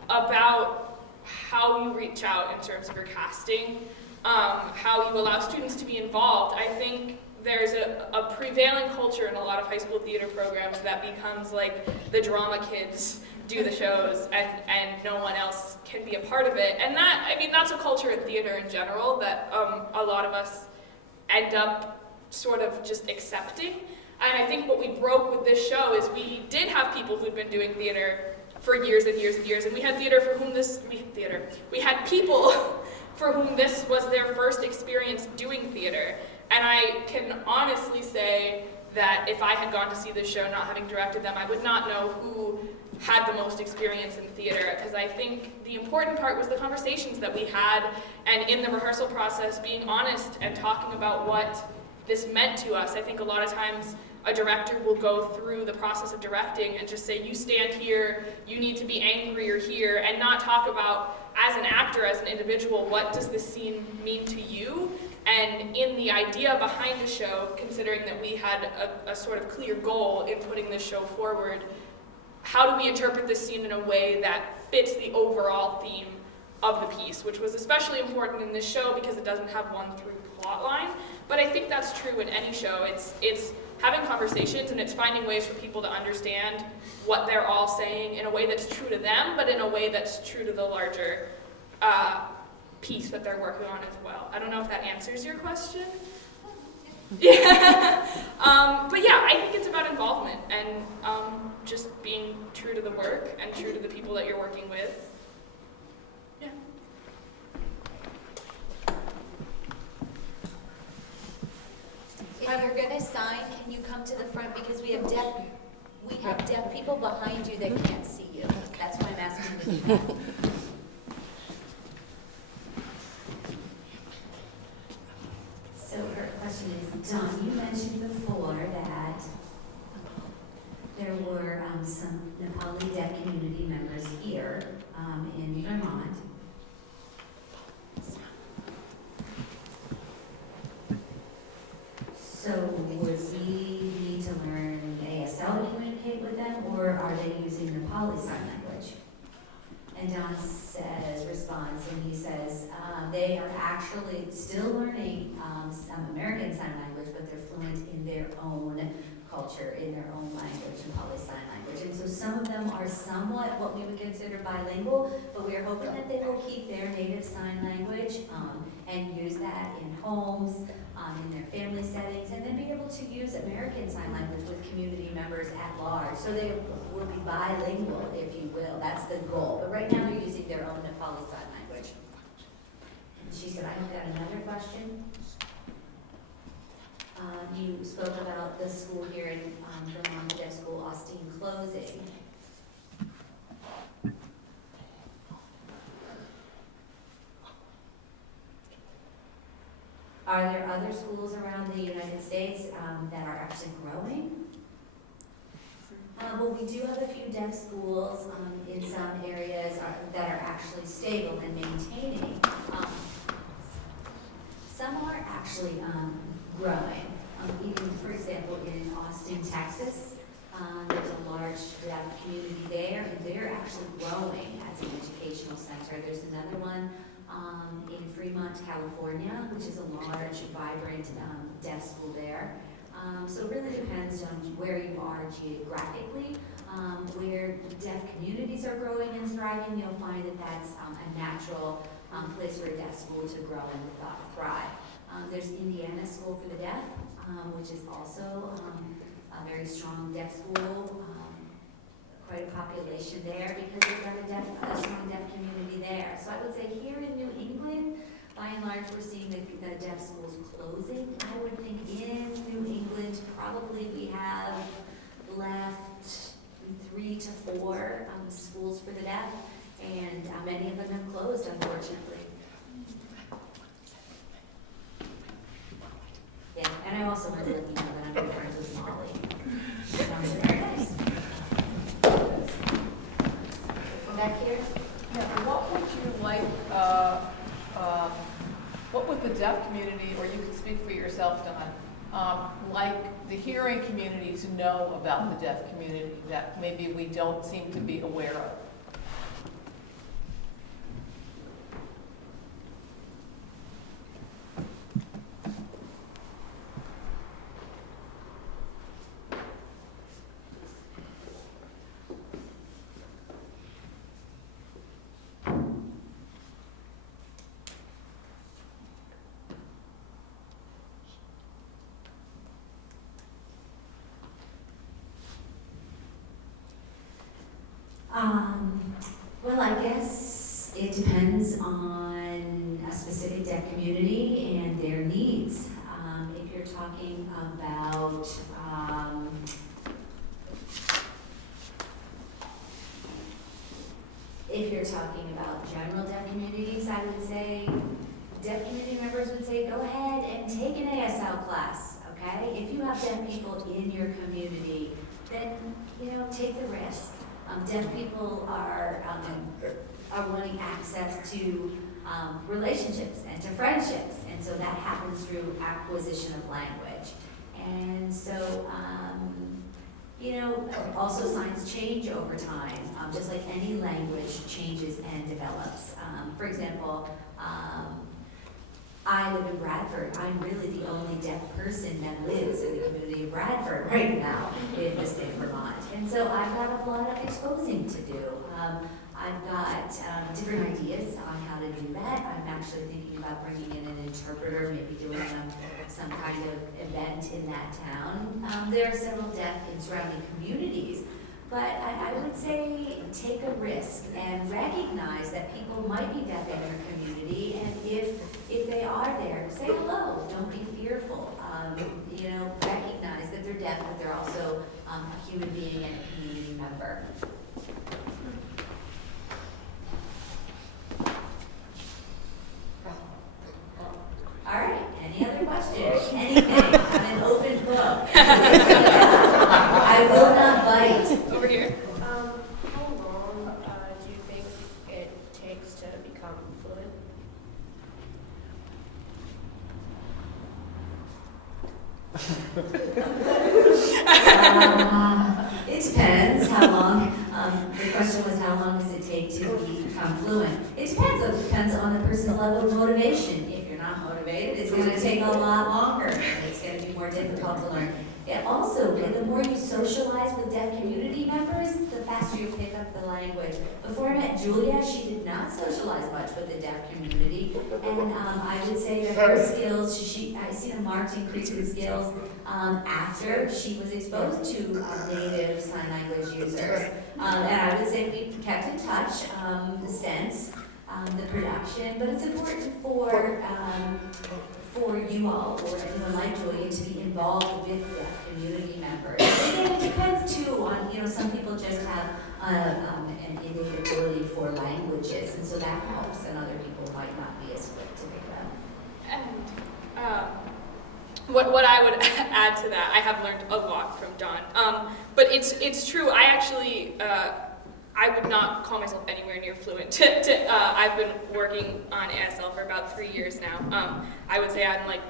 about how you reach out in terms of your casting, how you allow students to be involved. I think there's a prevailing culture in a lot of high school theater programs that becomes like the drama kids do the shows and no one else can be a part of it. And that's a culture in theater in general that a lot of us end up sort of just accepting. And I think what we broke with this show is we did have people who'd been doing theater for years and years and years, and we had we had people for whom this was their first experience doing theater. And I can honestly say that if I had gone to see this show not having directed them, I would not know who had the most experience in theater, because I think the important part was the conversations that we had, and in the rehearsal process being honest and talking about what this meant to us. I think a lot of times a director will go through the process of directing and just say, you stand here, you need to be angrier here, and not talk about, as an actor, as an individual, what does this scene mean to you? And in the idea behind the show, considering that we had a sort of clear goal in putting this show forward, how do we interpret this scene in a way that fits the overall theme of the piece, which was especially important in this show because it doesn't have one through plot line. But I think that's true in any show. It's having conversations, and it's finding ways for people to understand what they're all saying in a way that's true to them, but in a way that's true to the larger piece that they're working on as well. I don't know if that answers your question. Yeah. But yeah, I think it's about involvement and just being true to the work and true to the people that you're working with. Yeah. If you're gonna sign, can you come to the front, because we have deaf people behind you that can't see you. That's why I'm asking you to do that. So her question is, Don, you mentioned before that there were some Nepali deaf community members here in Vermont. So would we need to learn ASL to communicate with them, or are they using Nepali Sign Language? And Don responds, and he says, they are actually still learning some American Sign Language, but they're fluent in their own culture, in their own language, Nepali Sign Language. And so some of them are somewhat what we would consider bilingual, but we are hoping that they will keep their native sign language and use that in homes, in their family settings, and then be able to use American Sign Language with community members at large. So they will be bilingual, if you will. That's the goal. But right now they're using their own Nepali Sign Language. And she said, I've got another question. You spoke about the school here in Vermont, the deaf school, Austin, closing. Are there other schools around the United States that are actually growing? Well, we do have a few deaf schools in some areas that are actually stable and maintaining. Some are actually growing. Even, for example, in Austin, Texas, there's a large deaf community there, and they're actually growing as an educational center. There's another one in Fremont, California, which is a large, vibrant deaf school there. So it really depends on where you are geographically. Where deaf communities are growing and thriving, you'll find that that's a natural place for a deaf school to grow and thrive. There's Indiana School for the Deaf, which is also a very strong deaf school, quite a population there because they've got a strong deaf community there. So I would say here in New England, by and large, we're seeing the deaf schools closing. I would think in New England, probably we have left 3 to 4 schools for the deaf, and many of them have closed, unfortunately. Yeah, and I also want to let you know that I'm good friends with Molly. Sounds very nice. Back here? Yeah, what would you like, what would the deaf community, or you can speak for yourself, Don, like the hearing community to know about the deaf community that maybe we don't seem to be aware of? Well, I guess it depends on a specific deaf community and their needs. If you're talking about general deaf communities, I would say deaf community members would say, go ahead and take an ASL class, okay? If you have deaf people in your community, then, take the risk. Deaf people are wanting access to relationships and to friendships, and so that happens through acquisition of language. And so, also signs change over time, just like any language changes and develops. For example, I live in Bradford. I'm really the only deaf person that lives in the community of Bradford right now in the state of Vermont. And so I've got a lot of exposing to do. I've got different ideas on how to do that. I'm actually thinking about bringing in an interpreter, maybe doing some kind of event in that town. There are several deaf in surrounding communities, but I would say take a risk and recognize that people might be deaf in your community, and if they are there, say hello. Don't be fearful. Recognize that they're deaf, but they're also a human being and a community member. All right, any other questions? Anything? I'm an open book. I will not bite. Over here. How long do you think it takes to become fluent? It depends how long. The question was how long does it take to become fluent? It depends. It depends on the person's level of motivation. If you're not motivated, it's going to take a lot longer. It's going to be more difficult to learn. It also, the more you socialize with deaf community members, the faster you pick up the language. Before I met Julia, she did not socialize much with the deaf community, and I would say that her skills, I've seen a marked increase in skills after she was exposed to native sign language users. And I would say we kept in touch since the production, but it's important for you all or anyone like Julia to be involved with the community members. And it depends too on, some people just have an innate ability for languages, and so that helps, and other people might not be as quick to pick up. And what I would add to that, I have learned a lot from Dawn. But it's true. I actually I would not call myself anywhere near fluent. I've been working on ASL for about 3 years now. I would say I'm like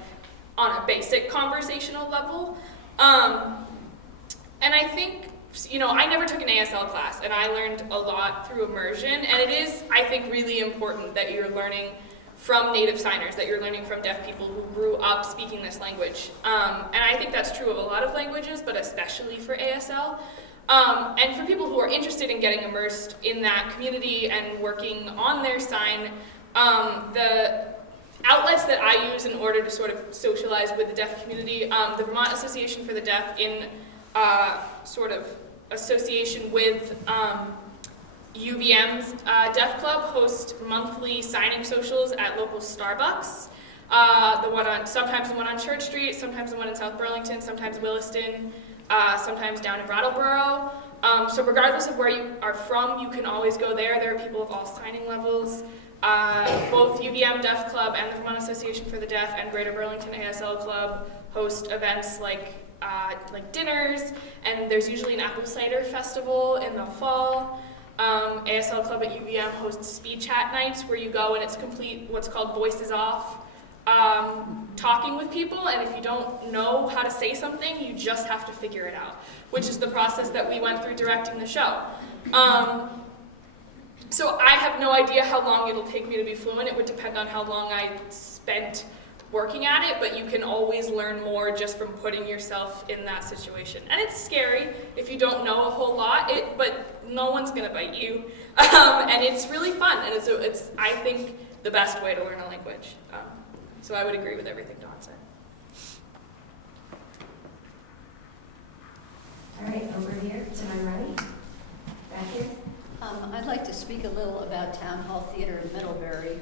on a basic conversational level. And I think, you know, I never took an ASL class, and I learned a lot through immersion. And it is, I think, really important that you're learning from native signers, that you're learning from deaf people who grew up speaking this language. And I think that's true of a lot of languages, but especially for ASL. And for people who are interested in getting immersed in that community and working on their sign, the outlets that I use in order to sort of socialize with the deaf community, the Vermont Association for the Deaf, in sort of association with UVM's Deaf Club, host monthly signing socials at local Starbucks. Sometimes the one on Church Street, sometimes the one in South Burlington, sometimes Williston, sometimes down in Brattleboro. So regardless of where you are from, you can always go there. There are people of all signing levels. Both UVM Deaf Club and the Vermont Association for the Deaf and Greater Burlington ASL Club host events like dinners, and there's usually an apple cider festival in the fall. ASL Club at UVM hosts speed chat nights where you go and it's complete what's called voices off, talking with people, and if you don't know how to say something, you just have to figure it out, which is the process that we went through directing the show. So I have no idea how long it'll take me to be fluent. It would depend on how long I spent working at it, but you can always learn more just from putting yourself in that situation. And it's scary if you don't know a whole lot, but no one's gonna bite you. And it's really fun, and it's I think, the best way to learn a language. So I would agree with everything Dawn said. All right, over here to my right, back here. I'd like to speak a little about Town Hall Theater in Middlebury,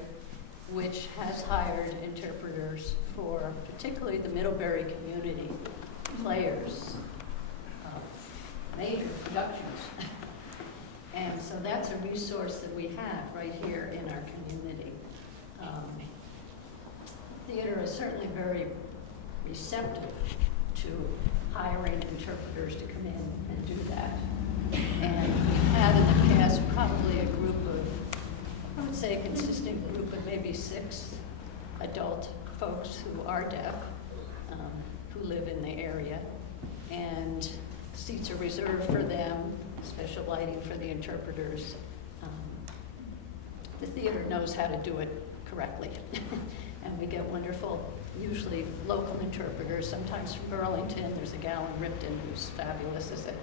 which has hired interpreters for particularly the Middlebury community players of major productions. And so that's a resource that we have right here in our community. Theater is certainly very receptive to hiring interpreters to come in and do that. And we've had in the past probably a group of, I would say a consistent group of maybe 6 adult folks who are deaf, who live in the area. And seats are reserved for them, special lighting for the interpreters. The theater knows how to do it correctly. And we get wonderful, usually local interpreters, sometimes from Burlington. There's a gal in Ripton who's fabulous as a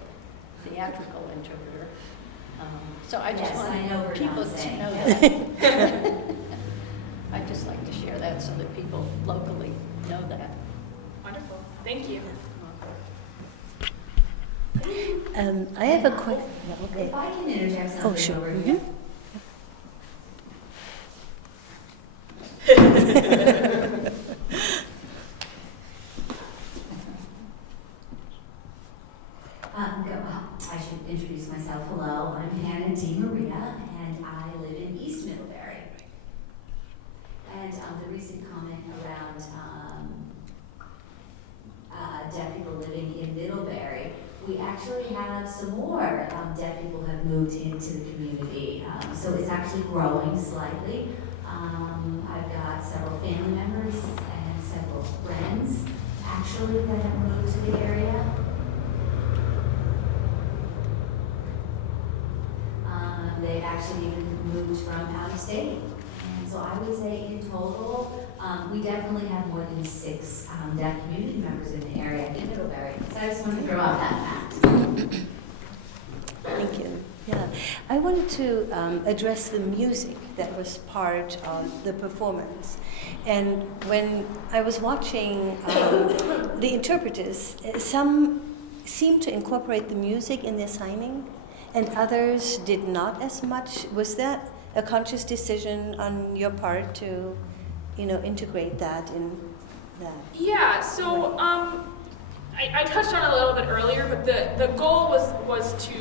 theatrical interpreter. So I just want people to know that. I'd just like to share that so that people locally know that. Wonderful. Thank you. I have a quick. Okay. If I can interject something Sure. over here. I should introduce myself. Hello, I'm Hannah D. Maria, and I live in East Middlebury. And the recent comment around deaf people living in Middlebury, we actually have some more deaf people have moved into the community. So it's actually growing slightly. I've got several family members and several friends actually that have moved to the area. They've actually even moved from out of state. And so I would say in total, we definitely have more than 6 deaf community members in the area in Middlebury. So I just want to throw out that fact. Thank you. Yeah, I wanted to address the music that was part of the performance. And when I was watching the interpreters, some seemed to incorporate the music in their signing, and others did not as much. Was that a conscious decision on your part to, integrate that in that? Yeah, so I touched on it a little bit earlier, but the goal was to,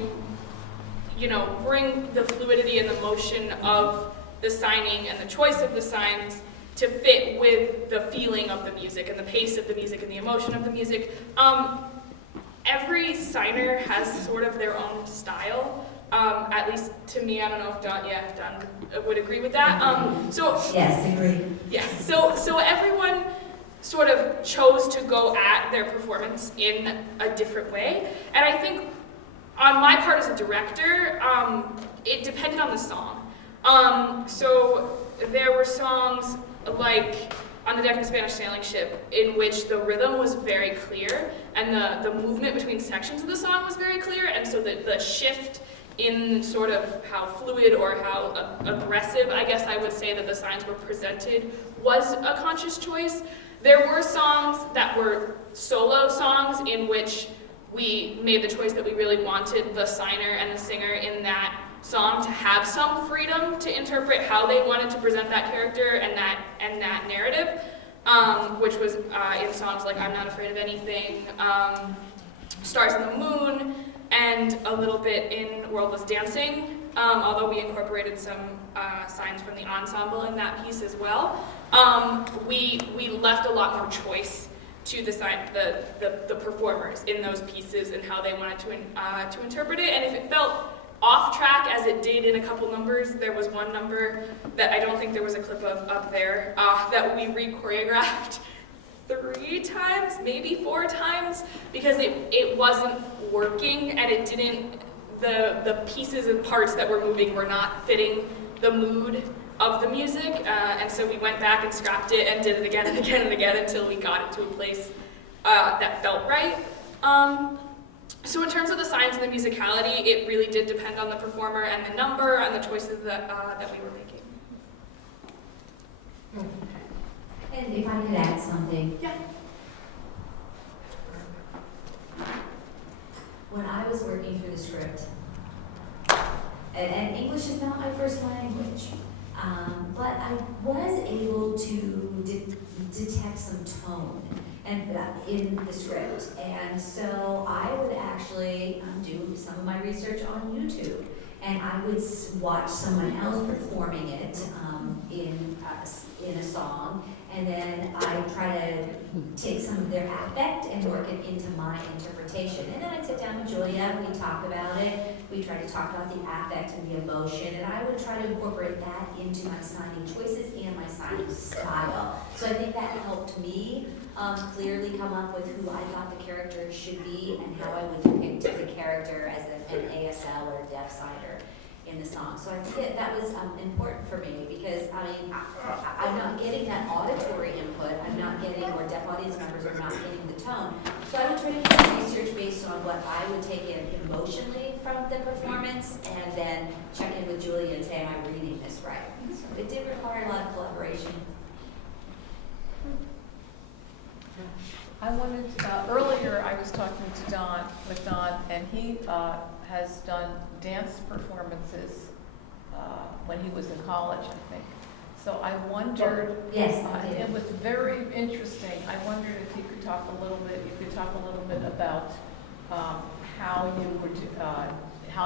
bring the fluidity and the motion of the signing and the choice of the signs to fit with the feeling of the music and the pace of the music and the emotion of the music. Every signer has sort of their own style. At least to me, I don't know if Don would agree with that. Yes, agree. Yeah, so everyone sort of chose to go at their performance in a different way. And I think on my part as a director, it depended on the song. So there were songs like On the Deck of a Spanish Sailing Ship, in which the rhythm was very clear and the movement between sections of the song was very clear, and so the shift in sort of how fluid or how aggressive, I guess I would say, that the signs were presented was a conscious choice. There were songs that were solo songs in which we made the choice that we really wanted the signer and the singer in that song to have some freedom to interpret how they wanted to present that character and that narrative, which was in songs like I'm Not Afraid of Anything, Stars on the Moon, and a little bit in Worldless Dancing, although we incorporated some signs from the ensemble in that piece as well. We left a lot more choice to the performers in those pieces and how they wanted to interpret it. And if it felt off track, as it did in a couple numbers, there was one number that I don't think there was a clip of up there that we re-choreographed 3 times, maybe 4 times, because it wasn't working and it didn't, the pieces and parts that were moving were not fitting the mood of the music, and so we went back and scrapped it and did it again and again and again until we got it to a place that felt right. So in terms of the signs and the musicality, it really did depend on the performer and the number and the choices that we were making. And if I could add something. Yeah. When I was working through the script, and English is not my first language, but I was able to detect some tone and in the script, and so I would actually do some of my research on YouTube, and I would watch someone else performing it in a song, and then I try to take some of their affect and work it into my interpretation. And then I'd sit down with Julia, we talk about it, we try to talk about the affect and the emotion, and I would try to incorporate that into my signing choices and my signing style. So I think that helped me clearly come up with who I thought the character should be and how I would depict the character as an ASL or deaf signer in the song. So I think that was important for me because, I mean, I'm not getting that auditory input, I'm not getting, or deaf audience members are not getting the tone. So I would try to do research based on what I would take in emotionally from the performance and then check in with Julia and say, am I reading this right? So it did require a lot of collaboration. I wanted, earlier I was talking to Don, and he has done dance performances when he was in college, I think. So I wondered, Yes, I did. it was very interesting. I wondered if you could talk a little bit about how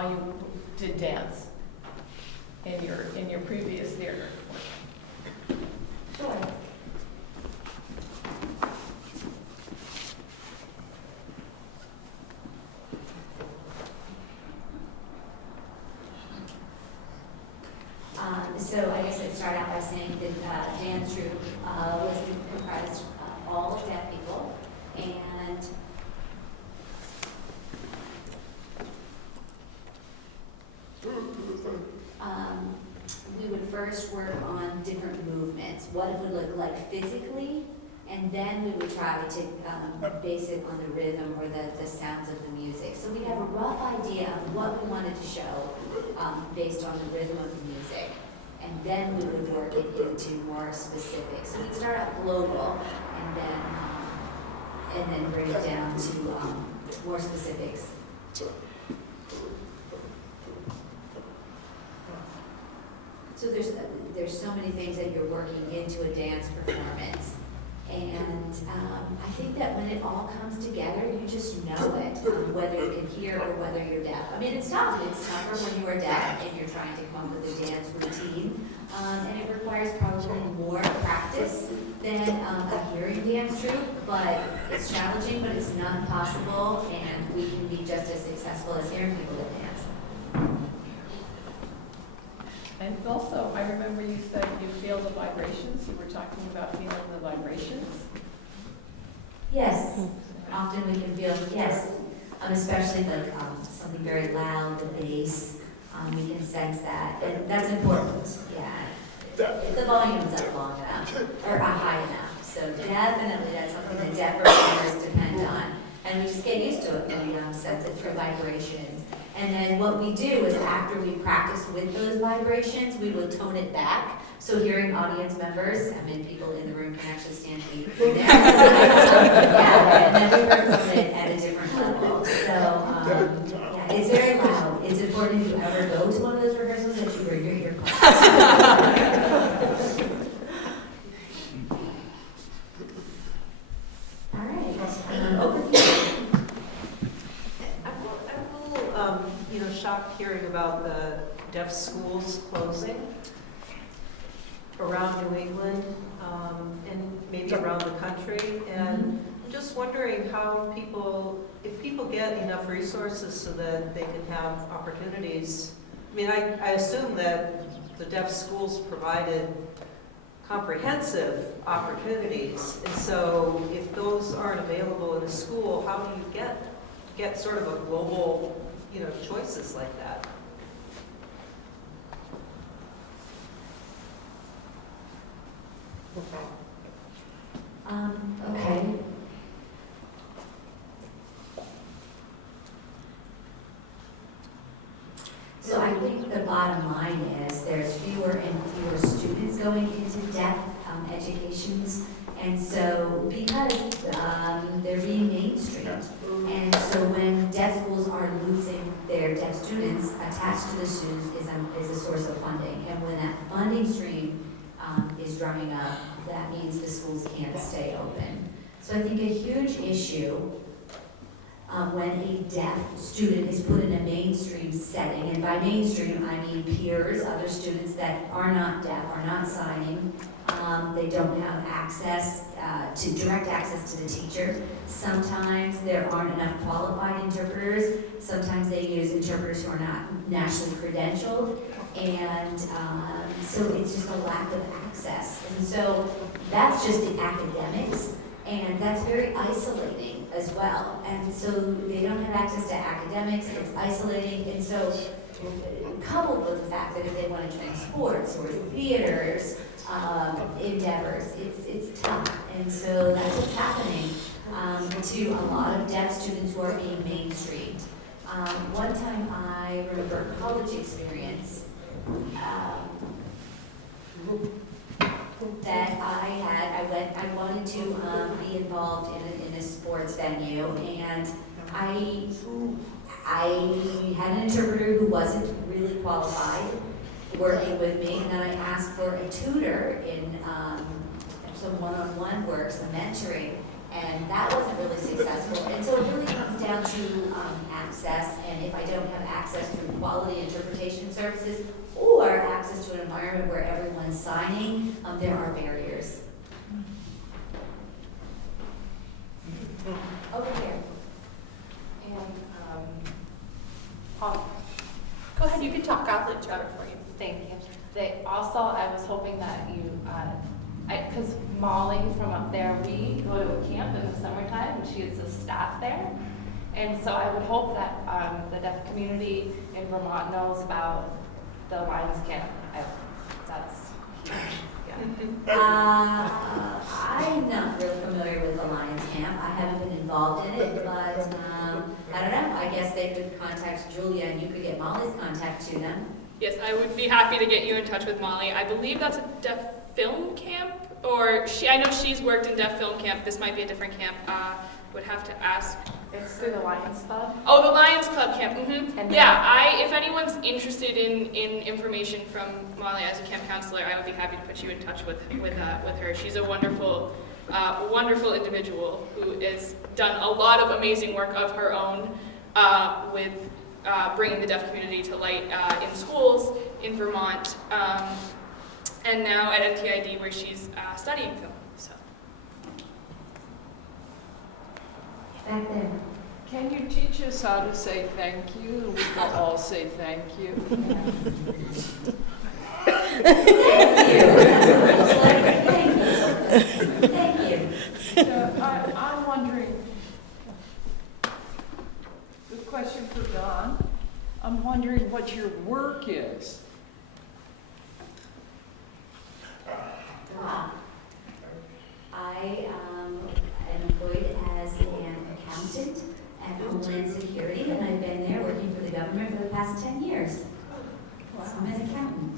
you did dance in your previous theater work. Sure. So I guess I'd start out by saying that dance troupe was comprised all of deaf people, and we would first work on different movements, what it would look like physically, and then we would try to base it on the rhythm or the sounds of the music. So we'd have a rough idea of what we wanted to show based on the rhythm of the music. And then we would work it into more specifics. So we'd start out global and then bring it down to more specifics. So there's so many things that you're working into a dance performance. And I think that when it all comes together, you just know it, whether you can hear or whether you're deaf. I mean, it's tough. It's tougher when you are deaf and you're trying to come up with a dance routine. And it requires probably more practice than a hearing dance troupe, but it's challenging, but it's not impossible, and we can be just as successful as hearing people that dance. And also, I remember you said you feel the vibrations. You were talking about feeling the vibrations. Yes, often we can feel, yes, especially the, something very loud, the bass, we can sense that, and that's important, yeah. If the volume's up long enough, or high enough, so definitely that's something that deaf performers depend on. And we just get used to it when we sense it through vibrations. And then what we do is after we practice with those vibrations, we will tone it back. So hearing audience members, I mean, people in the room can actually stand to be there. Yeah, and then we perform it at a different level. So, yeah, it's very loud. It's important if you ever go to one of those rehearsals that you bring your earpods. All right, over here. I'm a little, shocked hearing about the deaf schools closing around New England, and maybe around the country. And I'm just wondering how if people get enough resources so that they can have opportunities. I mean, I assume that the deaf schools provided comprehensive opportunities, and so if those aren't available in a school, how do you get sort of a global, choices like that? Okay. So I think the bottom line is there's fewer and fewer students going into deaf educations, and so because they're being mainstreamed, and so when deaf schools are losing their deaf students, attached to the students is a source of funding, and when that funding stream is drumming up, that means the schools can't stay open. So I think a huge issue when a deaf student is put in a mainstream setting, and by mainstream I mean peers, other students that are not deaf, are not signing, they don't have access to direct access to the teacher. Sometimes there aren't enough qualified interpreters. Sometimes they use interpreters who are not nationally credentialed, and so it's just a lack of access. And so that's just the academics, and that's very isolating as well. And so they don't have access to academics, it's isolating, and so coupled with the fact that if they want to train sports or theaters, endeavors, it's tough. And so that's what's happening to a lot of deaf students who are being mainstreamed. One time I remember a college experience that I had. I wanted to be involved in a sports venue, and I had an interpreter who wasn't really qualified working with me, and then I asked for a tutor in some one-on-one work, some mentoring, and that wasn't really successful. And so it really comes down to access, and if I don't have access through quality interpretation services or access to an environment where everyone's signing, there are barriers. Over here. And go ahead, you can talk. I'll let Trevor for you. Thank you. I was hoping that you, because Molly from up there, we go to a camp in the summertime, and she is the staff there. And so I would hope that the deaf community in Vermont knows about the Lions Camp. That's huge. Yeah. I'm not really familiar with the Lions Camp. I haven't been involved in it, but I don't know. I guess they could contact Julia, and you could get Molly's contact to them. Yes, I would be happy to get you in touch with Molly. I believe that's a deaf film camp, or I know she's worked in deaf film camp. This might be a different camp. Would have to ask. It's through the Lions Club. Oh, the Lions Club camp. Mm-hmm. And Yeah, if anyone's interested in information from Molly as a camp counselor, I would be happy to put you in touch with her. She's a wonderful wonderful individual who has done a lot of amazing work of her own with bringing the deaf community to light in schools in Vermont, and now at NTID where she's studying film. So. Back there. Can you teach us how to say thank you? We can all say thank you. Thank you. I'm wondering, the question for Don, I'm wondering what your work is. I am employed as an accountant at Homeland Security, and I've been there working for the government for the past 10 years. So I'm an accountant.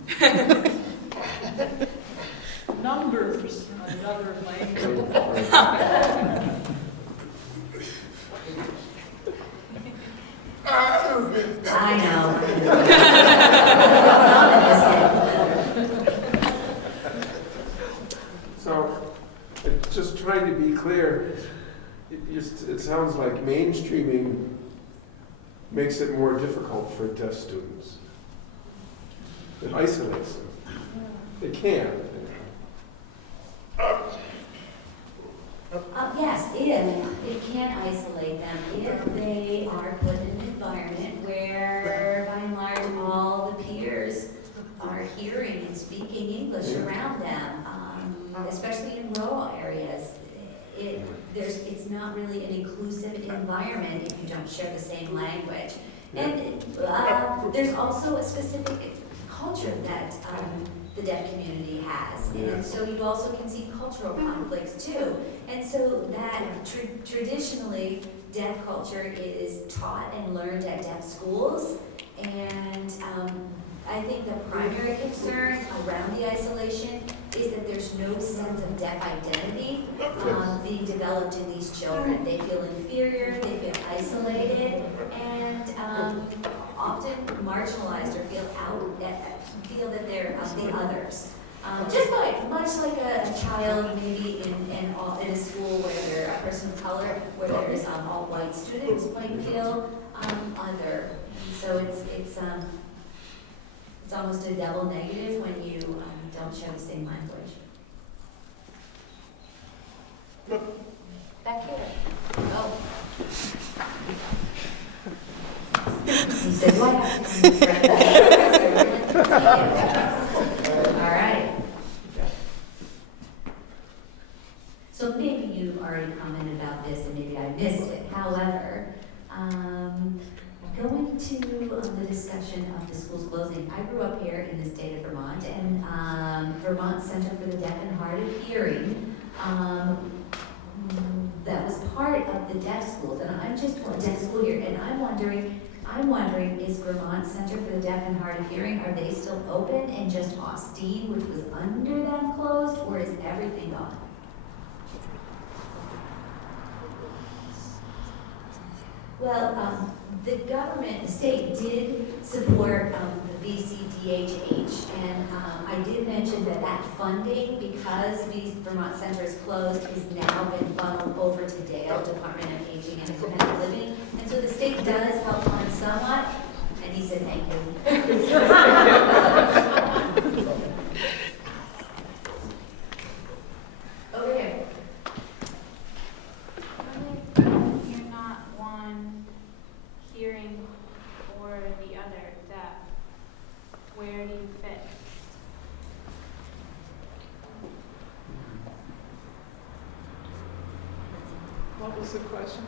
Numbers, another language. I know. So, just trying to be clear, it sounds like mainstreaming makes it more difficult for deaf students. It isolates them. It can. Yes, if it can isolate them, if they are put in an environment where, by and large, all the peers are hearing and speaking English around them, especially in rural areas. It's not really an inclusive environment if you don't share the same language. And there's also a specific culture that the deaf community has. And so you also can see cultural conflicts too. And so that traditionally deaf culture is taught and learned at deaf schools. And I think the primary concern around the isolation is that there's no sense of deaf identity being developed in these children. They feel inferior, they feel isolated, and often marginalized or feel that they're the others. Just much like a child maybe in a school where they're a person of color, where there's all white students might feel other. So it's almost a double negative when you don't share the same language. Back here. Oh. He said, "Do I have to come to All right. So maybe you already commented about this and maybe I missed it. However, going to the discussion of the schools closing, I grew up here in the state of Vermont, and Vermont Center for the Deaf and Hard of Hearing, that was part of the deaf schools, and I'm just a deaf school here, and I'm wondering, is Vermont Center for the Deaf and Hard of Hearing, are they still open, and just Austin, which was under them, closed, or is everything gone? Well, the government, the state did support the VCDHH, and I did mention that funding, because the Vermont Center is closed, has now been funneled over to Dale, Department of Aging and Independent Living, and so the state does help fund somewhat, and he said thank you. Over here. You're not one hearing or the other deaf. Where do you fit? What was the question?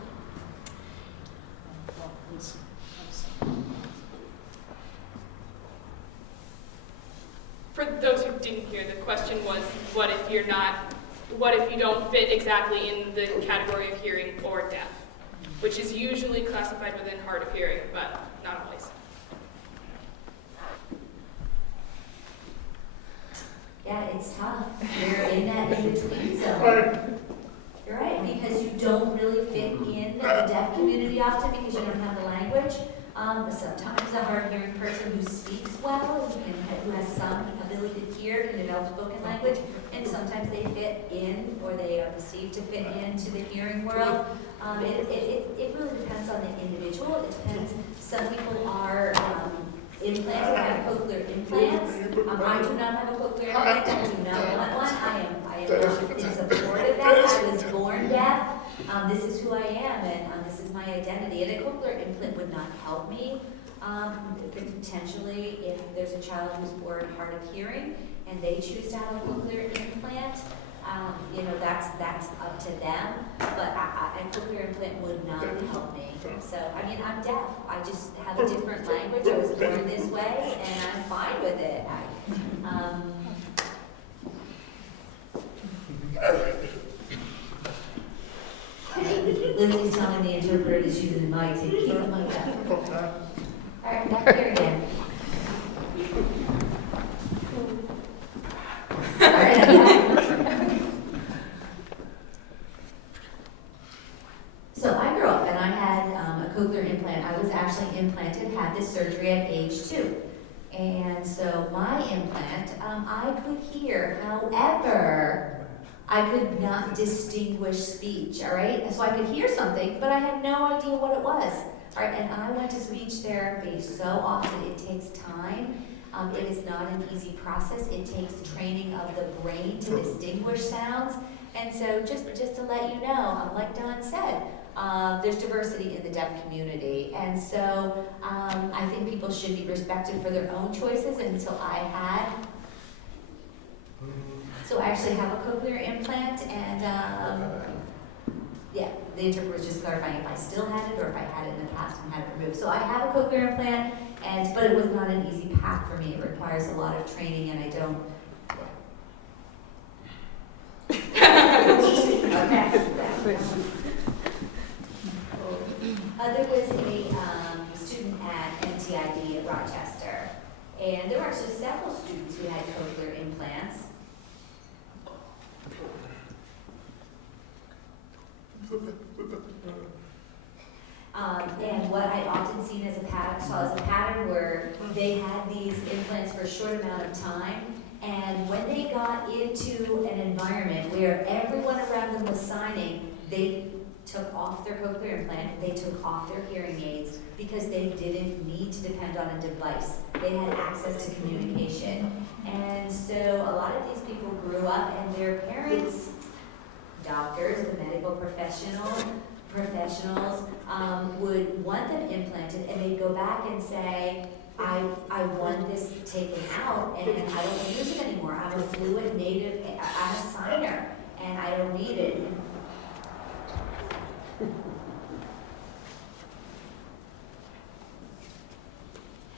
For those who didn't hear, the question was, what if you don't fit exactly in the category of hearing or deaf, which is usually classified within hard of hearing, but not always. Yeah, it's tough. You're in that in-between zone. You're right, because you don't really fit in the deaf community often because you don't have the language. Sometimes a hard-hearing person who speaks well, who has some ability to hear, can develop spoken language, and sometimes they fit in, or they are perceived to fit into the hearing world. It really depends on the individual. It depends. Some people are implanted, have cochlear implants. I do not have a cochlear implant. I do not want one. I am not in support of that. I was born deaf. This is who I am, and this is my identity. And a cochlear implant would not help me. Potentially, if there's a child who's born hard of hearing and they choose to have a cochlear implant, that's up to them. But a cochlear implant would not help me. So, I mean, I'm deaf. I just have a different language. I was born this way, and I'm fine with it. Lindsay's telling the interpreter is using the mic to keep the mic up. All right, back here again. All right. So I grew up and I had a cochlear implant. I was actually implanted, had this surgery at age 2. And so my implant, I could hear, however, I could not distinguish speech, all right? So I could hear something, but I had no idea what it was. All right, and I went to speech therapy so often. It takes time. It is not an easy process. It takes training of the brain to distinguish sounds. And so just to let you know, like Don said, there's diversity in the deaf community. And so I think people should be respected for their own choices. And so So I actually have a cochlear implant, and yeah, the interpreter was just clarifying if I still had it or if I had it in the past and had it removed. So I have a cochlear implant, but it was not an easy path for me. It requires a lot of training, and I don't. There was a student at NTID at Rochester, and there were actually several students who had cochlear implants. And what I often seen as a pattern where they had these implants for a short amount of time, and when they got into an environment where everyone around them was signing, they took off their cochlear implant, they took off their hearing aids because they didn't need to depend on a device. They had access to communication. And so a lot of these people grew up and their parents, doctors, the medical professionals would want them implanted, and they'd go back and say, I want this taken out and I don't want to use it anymore. I'm a fluent native, I'm a signer, and I don't need it.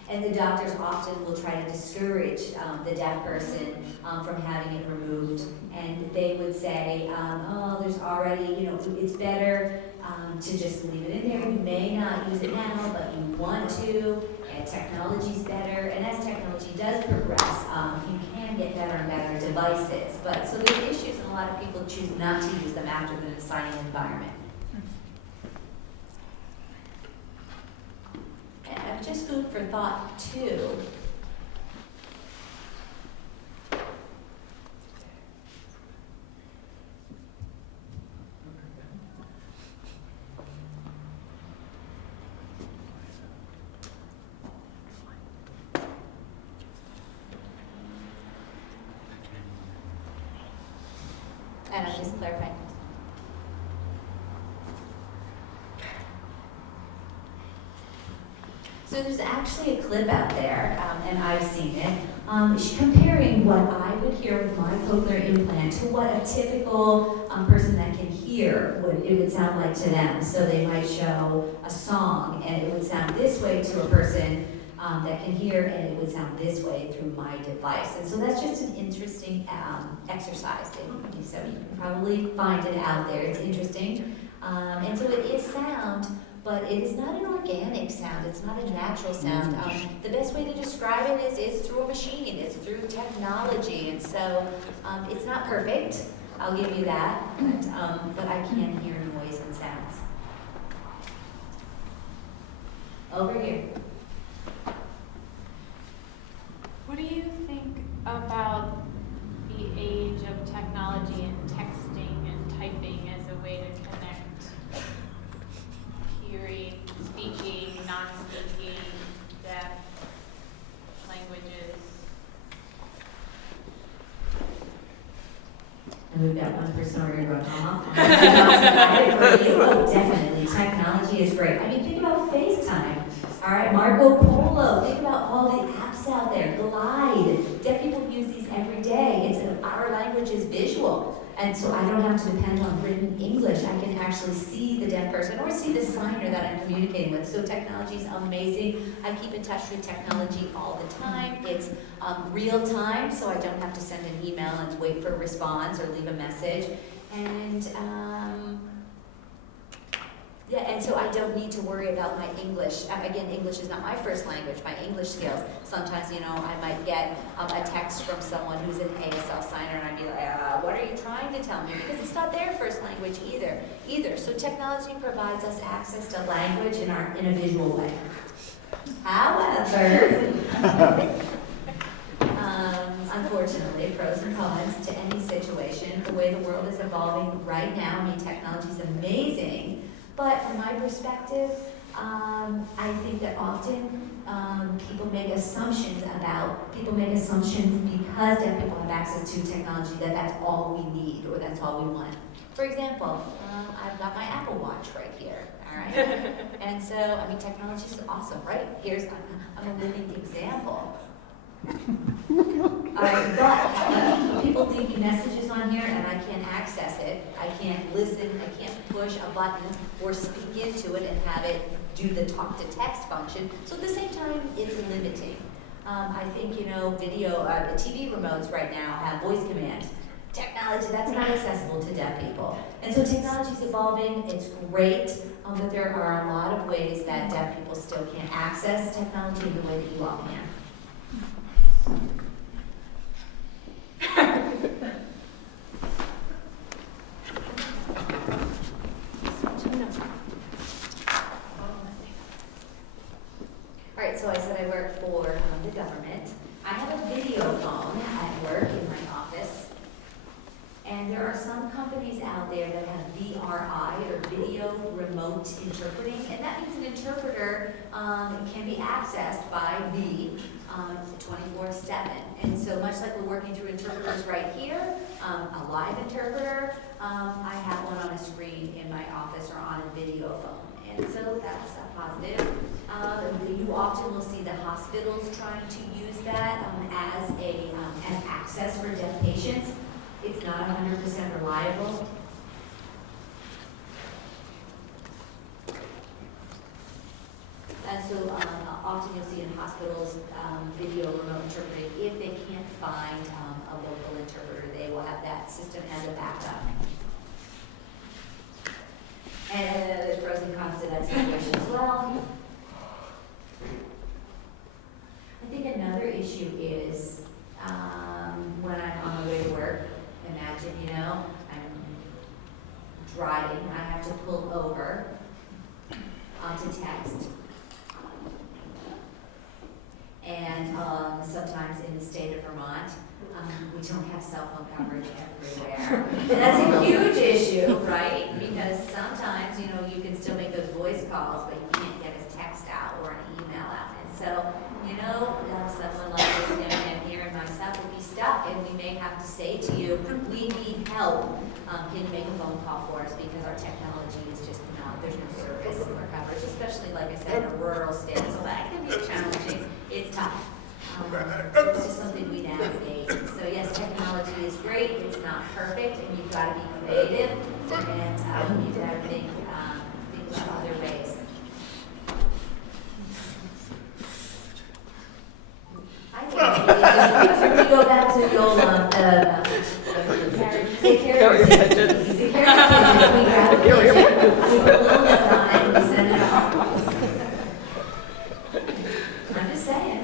And the doctors often will try to discourage the deaf person from having it removed. And they would say, oh, there's already, it's better to just leave it in there. You may not use it now, but you want to, and technology's better. And as technology does progress, you can get better and better devices. But so there are issues, and a lot of people choose not to use them after the signing environment. And just food for thought, too. And I'm just clarifying. So there's actually a clip out there, and I've seen it, comparing what I would hear with my cochlear implant to what a typical person that can hear would sound like to them. So they might show a song, and it would sound this way to a person that can hear, and it would sound this way through my device. And so that's just an interesting exercise. So you can probably find it out there. It's interesting. And so it is sound, but it is not an organic sound. It's not a natural sound. The best way to describe it is through a machine. It's through technology. And so it's not perfect, I'll give you that, but I can hear noise and sounds. Over here. What do you think about the age of technology and texting and typing as a way to connect hearing, speaking, non-speaking, deaf languages? And we've got one person over here going, I agree. Oh, definitely. Technology is great. I mean, think about FaceTime. All right, Marco Polo. Think about all the apps out there. Glide. Deaf people use these every day. Our language is visual. And so I don't have to depend on written English. I can actually see the deaf person or see the signer that I'm communicating with. So technology is amazing. I keep in touch with technology all the time. It's real time, so I don't have to send an email and wait for a response or leave a message. And yeah, and so I don't need to worry about my English. Again, English is not my first language, my English skills. Sometimes, I might get a text from someone who's an ASL signer, and I'd be like, what are you trying to tell me? Because it's not their first language either. So technology provides us access to language in a visual way. However, unfortunately, pros and cons to any situation, the way the world is evolving right now, I mean, technology is amazing. But from my perspective, I think that often people make assumptions because deaf people have access to technology that that's all we need or that's all we want. For example, I've got my Apple Watch right here, all right? And so, I mean, technology is awesome, right? I'm a living example. But people leave me messages on here and I can't access it. I can't listen, I can't push a button or speak into it and have it do the talk to text function. So at the same time, it's limiting. I think, video, TV remotes right now have voice command. Technology, that's not accessible to deaf people. And so technology is evolving, it's great, but there are a lot of ways that deaf people still can't access technology in the way that you all can. All right, so I said I work for the government. I have a video phone at work in my office. And there are some companies out there that have VRI, or Video Remote Interpreting, and that means an interpreter can be accessed by me 24/7. And so much like we're working through interpreters right here, a live interpreter, I have one on a screen in my office or on a video phone. And so that's a positive. You often will see the hospitals trying to use that as an access for deaf patients. It's not 100% reliable. And so often you'll see in hospitals video remote interpreting. If they can't find a local interpreter, they will have that system as a backup. And there's pros and cons to that situation as well. I think another issue is when I'm on my way to work, imagine, I'm driving, I have to pull over to text. And sometimes in the state of Vermont, we don't have cell phone coverage everywhere. And that's a huge issue, right? Because sometimes, you can still make those voice calls, but you can't get a text out or an email out. And so, someone like this young man here and myself will be stuck, and we may have to say to you, we need help. Can you make a phone call for us? Because our technology is just there's no service or coverage, especially, like I said, in a rural state. So that can be challenging. It's tough. It's just something we navigate. So yes, technology is great. It's not perfect, and you've got to be creative, and you've got to think of other ways. I think we go back to the old carrier pigeons. We grab a pigeon, we put a little note on it, and we send it off. I'm just saying.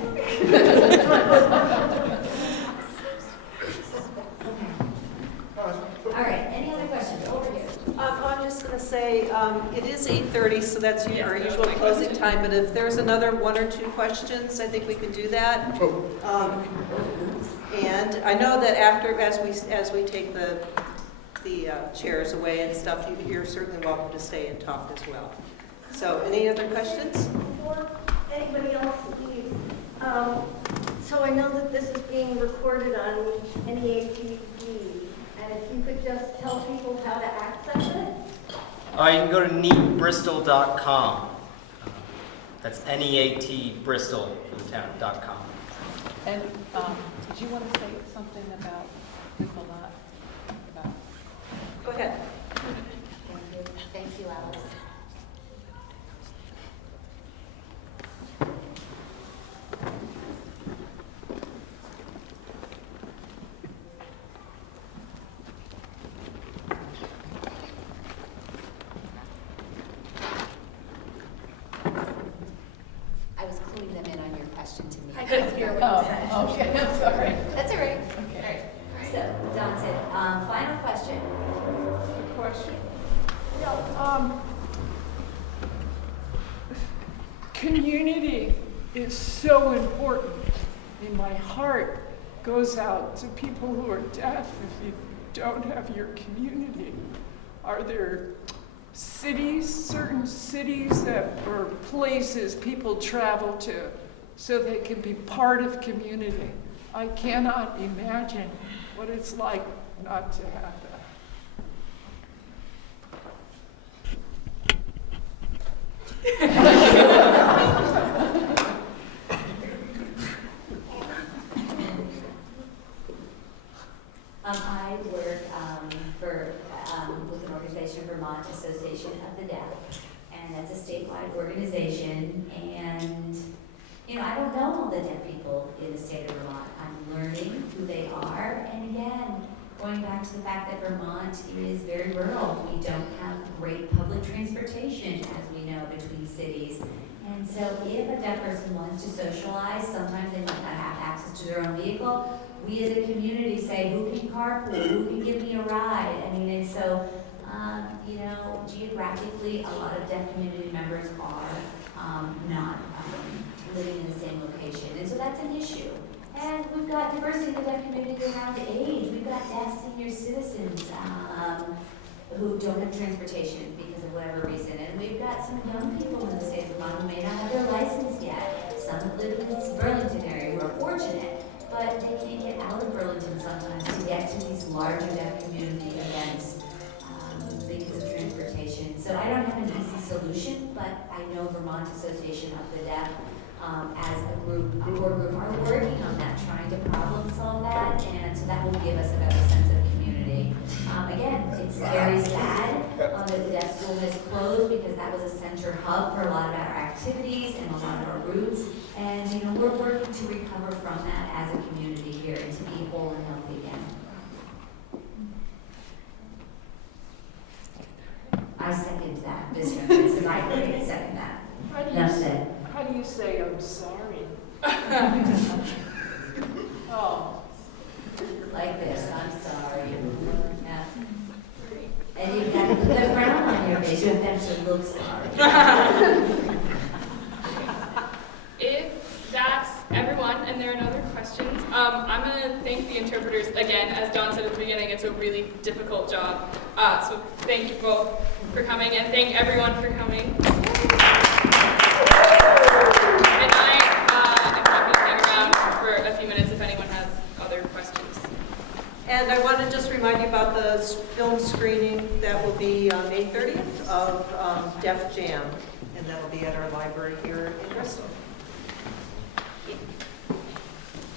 All right, any other questions? Over here. I'm just going to say, it is 8:30, so that's Yes, our that was usual my closing question. time, but if there's another 1 or 2 questions, I think we can do that. And I know that after, as we take the chairs away and stuff, you're certainly welcome to stay and talk as well. So, any other questions? Before anybody else leaves, so I know that this is being recorded on NEA TV, and if you could just tell people how to access it? You can go to neatbristol.com. That's NEAT Bristol for the town.com. And did you want to say something about people not, about? Go ahead. Thank you, Alice. I was cluing them in on your question to me. I couldn't hear what you said. Oh, okay, I'm sorry. That's all right. Okay. So, Don said, final question. Good question. Yeah, community is so important, and my heart goes out to people who are deaf if you don't have your community. Are there cities, certain cities that, or places people travel to so they can be part of community? I cannot imagine what it's like not to have that. I work with an organization, Vermont Association of the Deaf, and that's a statewide organization. And I don't know all the deaf people in the state of Vermont. I'm learning who they are, and again, going back to the fact that Vermont is very rural. We don't have great public transportation, as we know, between cities. And so if a deaf person wants to socialize, sometimes they might not have access to their own vehicle. We as a community say, who can carpool, who can give me a ride? And so, geographically, a lot of deaf community members are not living in the same location. And so that's an issue. And we've got diversity in the deaf community around age. We've got deaf senior citizens who don't have transportation because of whatever reason. And we've got some young people in the state of Vermont who may not have their license yet. Some live in this Burlington area who are fortunate, but they can't get out of Burlington sometimes to get to these larger deaf community events because of transportation. So I don't have an easy solution, but I know Vermont Association of the Deaf as a group, a core group, are working on that, trying to problem solve that, and so that will give us a better sense of community. Again, it's very sad that the deaf school has closed because that was a center hub for a lot of our activities and a lot of our roots, and we're working to recover from that as a community here and to be whole and healthy again. I second that, Ms. Reynolds, and I really second that. How do you say I'm sorry? Oh. Like this, I'm sorry. Yeah. And you've got the frown on your face, you have to look sorry. If that's everyone and there are no other questions, I'm going to thank the interpreters again. As Dawn said at the beginning, it's a really difficult job. So thank you both for coming, and thank everyone for coming. And I am happy to hang around for a few minutes if anyone has other questions. And I want to just remind you about the film screening that will be on May 30th of Def Jam, and that'll be at our library here in Bristol.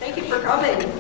Thank you for coming.